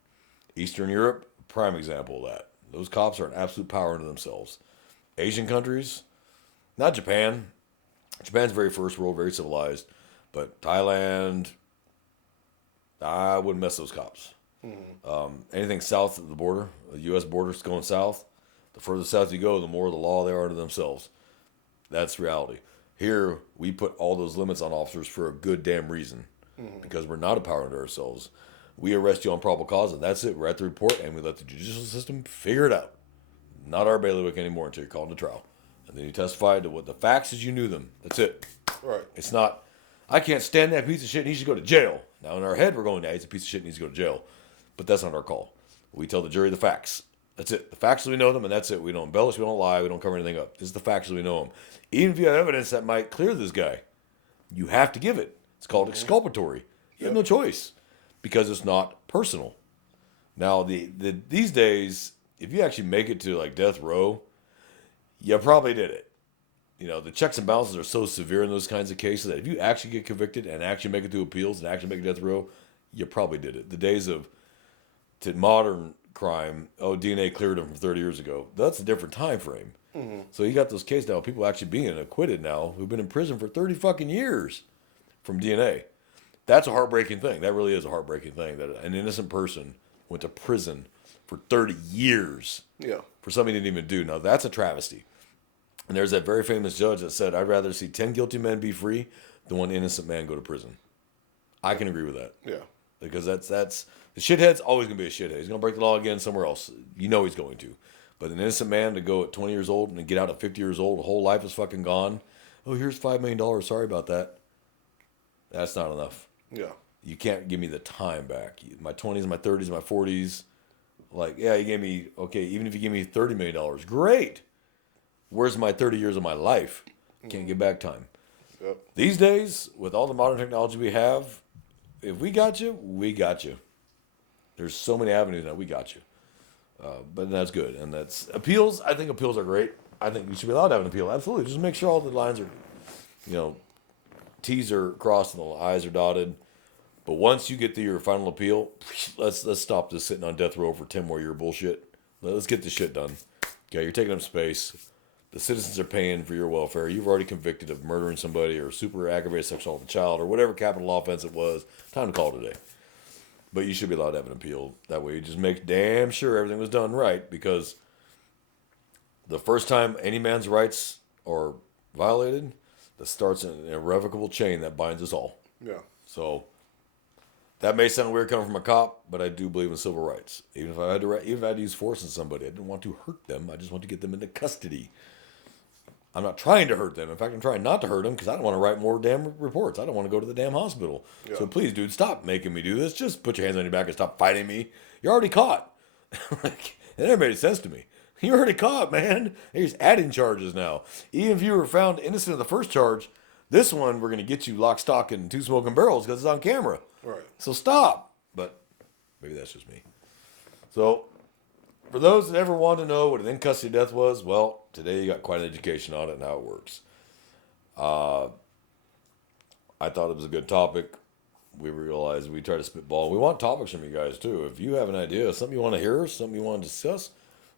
Eastern Europe, prime example of that. Those cops are an absolute power unto themselves. Asian countries, not Japan. Japan's very first world, very civilized. But Thailand, I wouldn't mess those cops. Anything south of the border, the U.S. border's going south, the further south you go, the more the law they are to themselves. That's reality. Here, we put all those limits on officers for a good damn reason. Because we're not a power unto ourselves. We arrest you on probable cause, and that's it. We're at the report, and we let the judicial system figure it out. Not our bailiwick anymore until you're called to trial. And then you testify to what the facts as you knew them. That's it. Right. It's not, I can't stand that piece of shit, he should go to jail. Now, in our head, we're going, yeah, he's a piece of shit, and needs to go to jail. But that's not our call. We tell the jury the facts. That's it. The facts as we know them, and that's it. We don't embellish, we don't lie, we don't cover anything up. This is the facts as we know them. Even if you have evidence that might clear this guy, you have to give it. It's called exculpatory. You have no choice because it's not personal. Now, these days, if you actually make it to like death row, you probably did it. You know, the checks and balances are so severe in those kinds of cases that if you actually get convicted and actually make it through appeals and actually make it death row, you probably did it. The days of to modern crime, oh, DNA cleared him from 30 years ago. That's a different time frame. So you got those cases now, people actually being acquitted now who've been in prison for 30 fucking years from DNA. That's a heartbreaking thing. That really is a heartbreaking thing that an innocent person went to prison for 30 years for something he didn't even do. Now, that's a travesty. And there's that very famous judge that said, I'd rather see 10 guilty men be free than one innocent man go to prison. I can agree with that. Yeah. Because that's the shithead's always going to be a shithead. He's going to break the law again somewhere else. You know he's going to. But an innocent man to go at 20 years old and get out at 50 years old, the whole life is fucking gone. Oh, here's $5 million. Sorry about that. That's not enough. Yeah. You can't give me the time back. My 20s, my 30s, my 40s. Like, yeah, you gave me, okay, even if you give me $30 million, great. Where's my 30 years of my life? Can't get back time. Yep. These days, with all the modern technology we have, if we got you, we got you. There's so many avenues now, we got you. But that's good. And that's appeals. I think appeals are great. I think you should be allowed to have an appeal. Absolutely. Just make sure all the lines are, T's are crossed and the I's are dotted. But once you get to your final appeal, let's stop this sitting on death row for 10 more year bullshit. Let's get this shit done. Okay, you're taking up space. The citizens are paying for your welfare. You've already convicted of murdering somebody or super aggravated sexual assault of a child or whatever capital offense it was. Time to call it a day. But you should be allowed to have an appeal. That way you just make damn sure everything was done right, because the first time any man's rights are violated, that starts an irrevocable chain that binds us all. Yeah. So that may sound weird coming from a cop, but I do believe in civil rights. Even if I had to use force on somebody, I didn't want to hurt them. I just want to get them into custody. I'm not trying to hurt them. In fact, I'm trying not to hurt them because I don't want to write more damn reports. I don't want to go to the damn hospital. Yeah. So please, dude, stop making me do this. Just put your hands on your back and stop fighting me. You're already caught. Like, it never made sense to me. You're already caught, man. They're just adding charges now. Even if you were found innocent of the first charge, this one, we're going to get you lock, stock, and two smoking barrels because it's on camera. Right. So stop. But maybe that's just me. So for those that ever wanted to know what an in-custody death was, well, today you got quite an education on it and how it works. I thought it was a good topic. We realized we try to spitball. We want topics from you guys, too. If you have an idea, something you want to hear, something you want to discuss,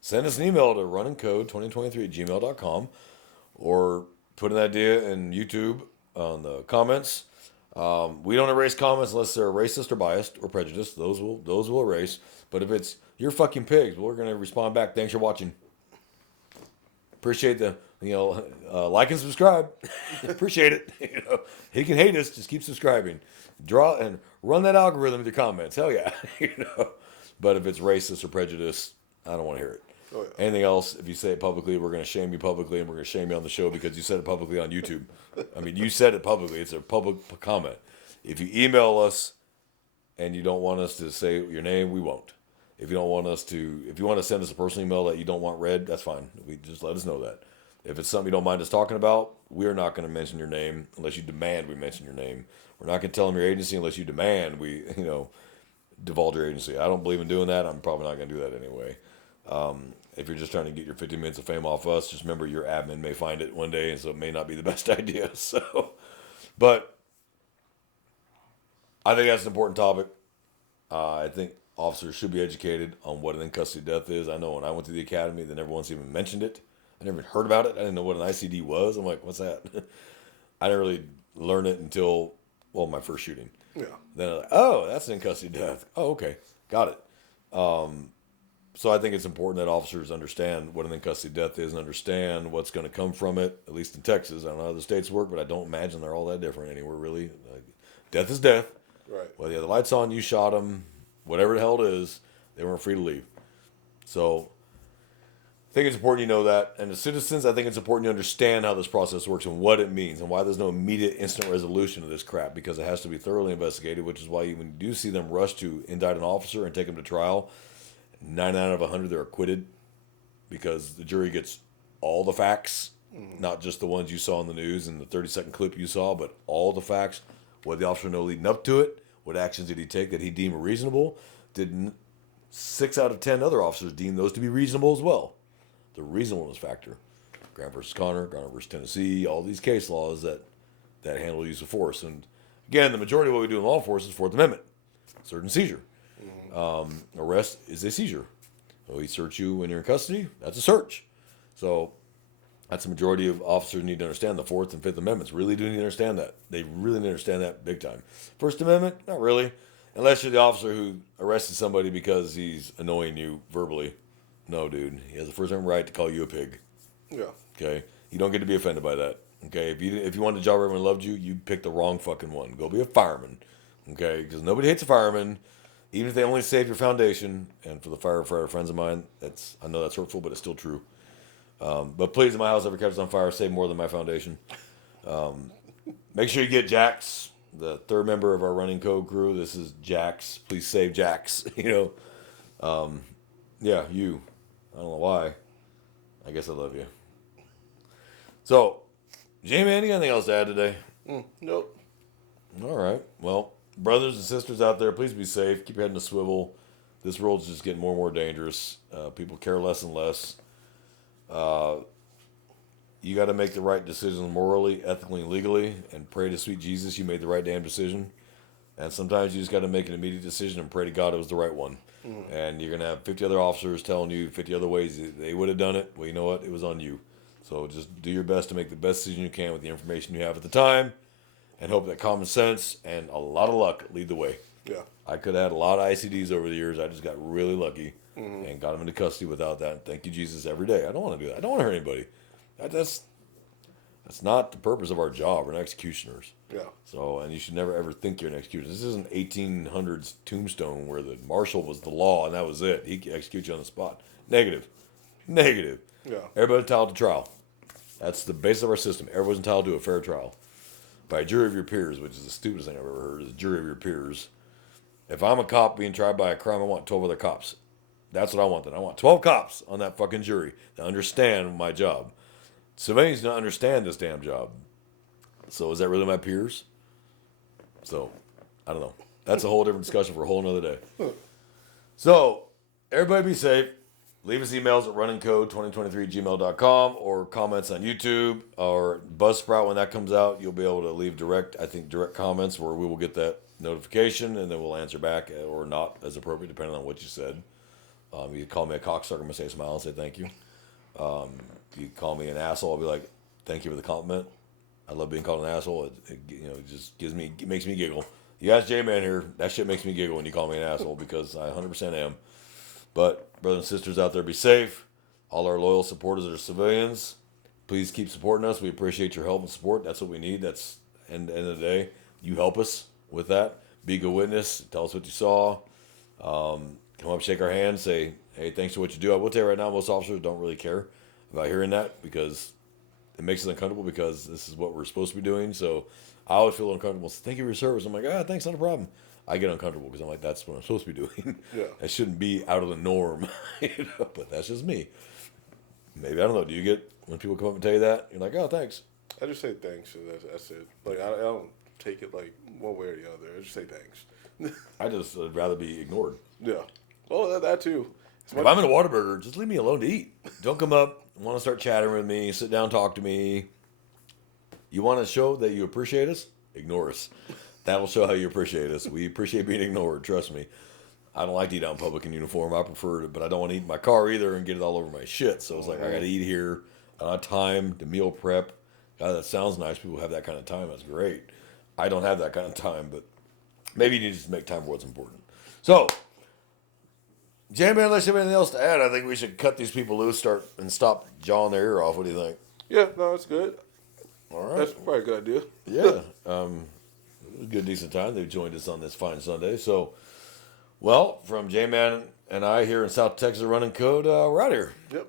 send us an email to runningcode2023@gmail.com or put an idea in YouTube on the comments. We don't erase comments unless they're racist or biased or prejudiced. Those will erase. But if it's you're fucking pigs, we're going to respond back. Thanks for watching. Appreciate the like and subscribe. Appreciate it. He can hate us, just keep subscribing. Draw and run that algorithm with your comments. Hell yeah. But if it's racist or prejudiced, I don't want to hear it. Oh, yeah. Anything else, if you say it publicly, we're going to shame you publicly, and we're going to shame you on the show because you said it publicly on YouTube. I mean, you said it publicly. It's a public comment. If you email us and you don't want us to say your name, we won't. If you want to send us a personal email that you don't want read, that's fine. We just let us know that. If it's something you don't mind us talking about, we're not going to mention your name unless you demand we mention your name. We're not going to tell them your agency unless you demand we, divulge your agency. I don't believe in doing that. I'm probably not going to do that anyway. If you're just trying to get your 15 minutes of fame off us, just remember your admin may find it one day, and so it may not be the best idea. So, but I think that's an important topic. I think officers should be educated on what an in-custody death is. I know when I went to the academy, they never once even mentioned it. I never even heard about it. I didn't know what an ICD was. I'm like, what's that? I didn't really learn it until, my first shooting. Yeah. Then I'm like, oh, that's an in-custody death. Oh, okay. Got it. So I think it's important that officers understand what an in-custody death is and understand what's going to come from it, at least in Texas. I don't know how other states work, but I don't imagine they're all that different anywhere, really. Like, death is death. Right. Whether you had the lights on, you shot them, whatever the hell it is, they weren't free to leave. So I think it's important you know that. And as citizens, I think it's important you understand how this process works and what it means and why there's no immediate instant resolution of this crap, because it has to be thoroughly investigated, which is why when you do see them rush to indict an officer and take him to trial, 9 out of 100 they're acquitted because the jury gets all the facts, not just the ones you saw in the news and the 30-second clip you saw, but all the facts. What the officer know leading up to it? What actions did he take that he deemed reasonable? Did 6 out of 10 other officers deem those to be reasonable as well? The reasonableness factor. Graham versus Garner versus Tennessee, all these case laws that handle use of force. And again, the majority of what we do in law enforcement is Fourth Amendment. Search and seizure. Arrest is a seizure. So he search you when you're in custody, that's a search. So that's the majority of officers need to understand. The Fourth and Fifth Amendments really do need to understand that. They really need to understand that big time. First Amendment, not really. Unless you're the officer who arrested somebody because he's annoying you verbally. No, dude. He has the First Amendment right to call you a pig. Yeah. Okay? You don't get to be offended by that. Okay? If you wanted a job where everyone loved you, you picked the wrong fucking one. Go be a fireman. Okay? Because nobody hates a fireman. Even if they only save your foundation. And for the firefighter friends of mine, I know that's hurtful, but it's still true. But please, if my house ever catches on fire, save more than my foundation. Make sure you get Jax, the third member of our running code crew. This is Jax. Please save Jax. Yeah, you. I don't know why. I guess I love you. So, Jamie, anything else to add today? Nope. All right. Well, brothers and sisters out there, please be safe. Keep your head in a swivel. This world's just getting more and more dangerous. People care less and less. You got to make the right decisions morally, ethically, and legally, and pray to sweet Jesus you made the right damn decision. And sometimes you just got to make an immediate decision and pray to God it was the right one. And you're going to have 50 other officers telling you 50 other ways they would have done it. Well, you know what? It was on you. So just do your best to make the best decision you can with the information you have at the time, and hope that common sense and a lot of luck lead the way. Yeah. I could have had a lot of ICDs over the years. I just got really lucky and got them into custody without that. Thank you, Jesus, every day. I don't want to do that. I don't want to hurt anybody. That's not the purpose of our job. We're not executioners. Yeah. So, and you should never ever think you're an executioner. This isn't 1800s tombstone where the marshal was the law and that was it. He could execute you on the spot. Negative. Yeah. Everybody's entitled to trial. That's the base of our system. Everyone's entitled to a fair trial by a jury of your peers, which is the stupidest thing I've ever heard. Is a jury of your peers. If I'm a cop being tried by a crime, I want 12 other cops. That's what I want. Then I want 12 cops on that fucking jury to understand my job. Civilians don't understand this damn job. So is that really my peers? So, I don't know. That's a whole different discussion for a whole nother day. So, everybody be safe. Leave us emails at runningcode2023@gmail.com or comments on YouTube or Buzzsprout when that comes out. You'll be able to leave direct comments where we will get that notification and then we'll answer back or not as appropriate depending on what you said. You can call me a cocksucker, I'm going to say smile and say thank you. You call me an asshole, I'll be like, thank you for the compliment. I love being called an asshole. It just makes me giggle. You ask J-Man here, that shit makes me giggle when you call me an asshole because I 100% am. But brothers and sisters out there, be safe. All our loyal supporters that are civilians, please keep supporting us. We appreciate your help and support. That's what we need. That's end of the day. You help us with that. Be a good witness. Tell us what you saw. Come up, shake our hand, say, hey, thanks for what you do. I will tell you right now, most officers don't really care about hearing that because it makes us uncomfortable because this is what we're supposed to be doing. So I always feel uncomfortable. Thank you for your service. I'm like, thanks, not a problem. I get uncomfortable because I'm like, that's what I'm supposed to be doing. Yeah. That shouldn't be out of the norm, but that's just me. Maybe, I don't know. Do you get, when people come up and tell you that, you're like, oh, thanks? I just say thanks, and that's it. Like, I don't take it, like, one way or the other. I just say thanks. I just would rather be ignored. Yeah. Well, that too. If I'm in a Whataburger, just leave me alone to eat. Don't come up, want to start chatting with me, sit down, talk to me. You want to show that you appreciate us? Ignore us. That'll show how you appreciate us. We appreciate being ignored, trust me. I don't like to eat out in public in uniform. I prefer it, but I don't want to eat in my car either and get it all over my shit. So it's like, I got to eat here. I don't have time to meal prep. God, that sounds nice. People have that kind of time. That's great. I don't have that kind of time, but maybe you need to just make time for what's important. So, J-Man, unless you have anything else to add, I think we should cut these people loose, and stop jawing their ear off. What do you think? Yeah, no, that's good. All right. That's probably a good idea. Yeah. It was a good, decent time. They've joined us on this fine Sunday. So, well, from J-Man and I here in South Texas running code, we're out here. Yep.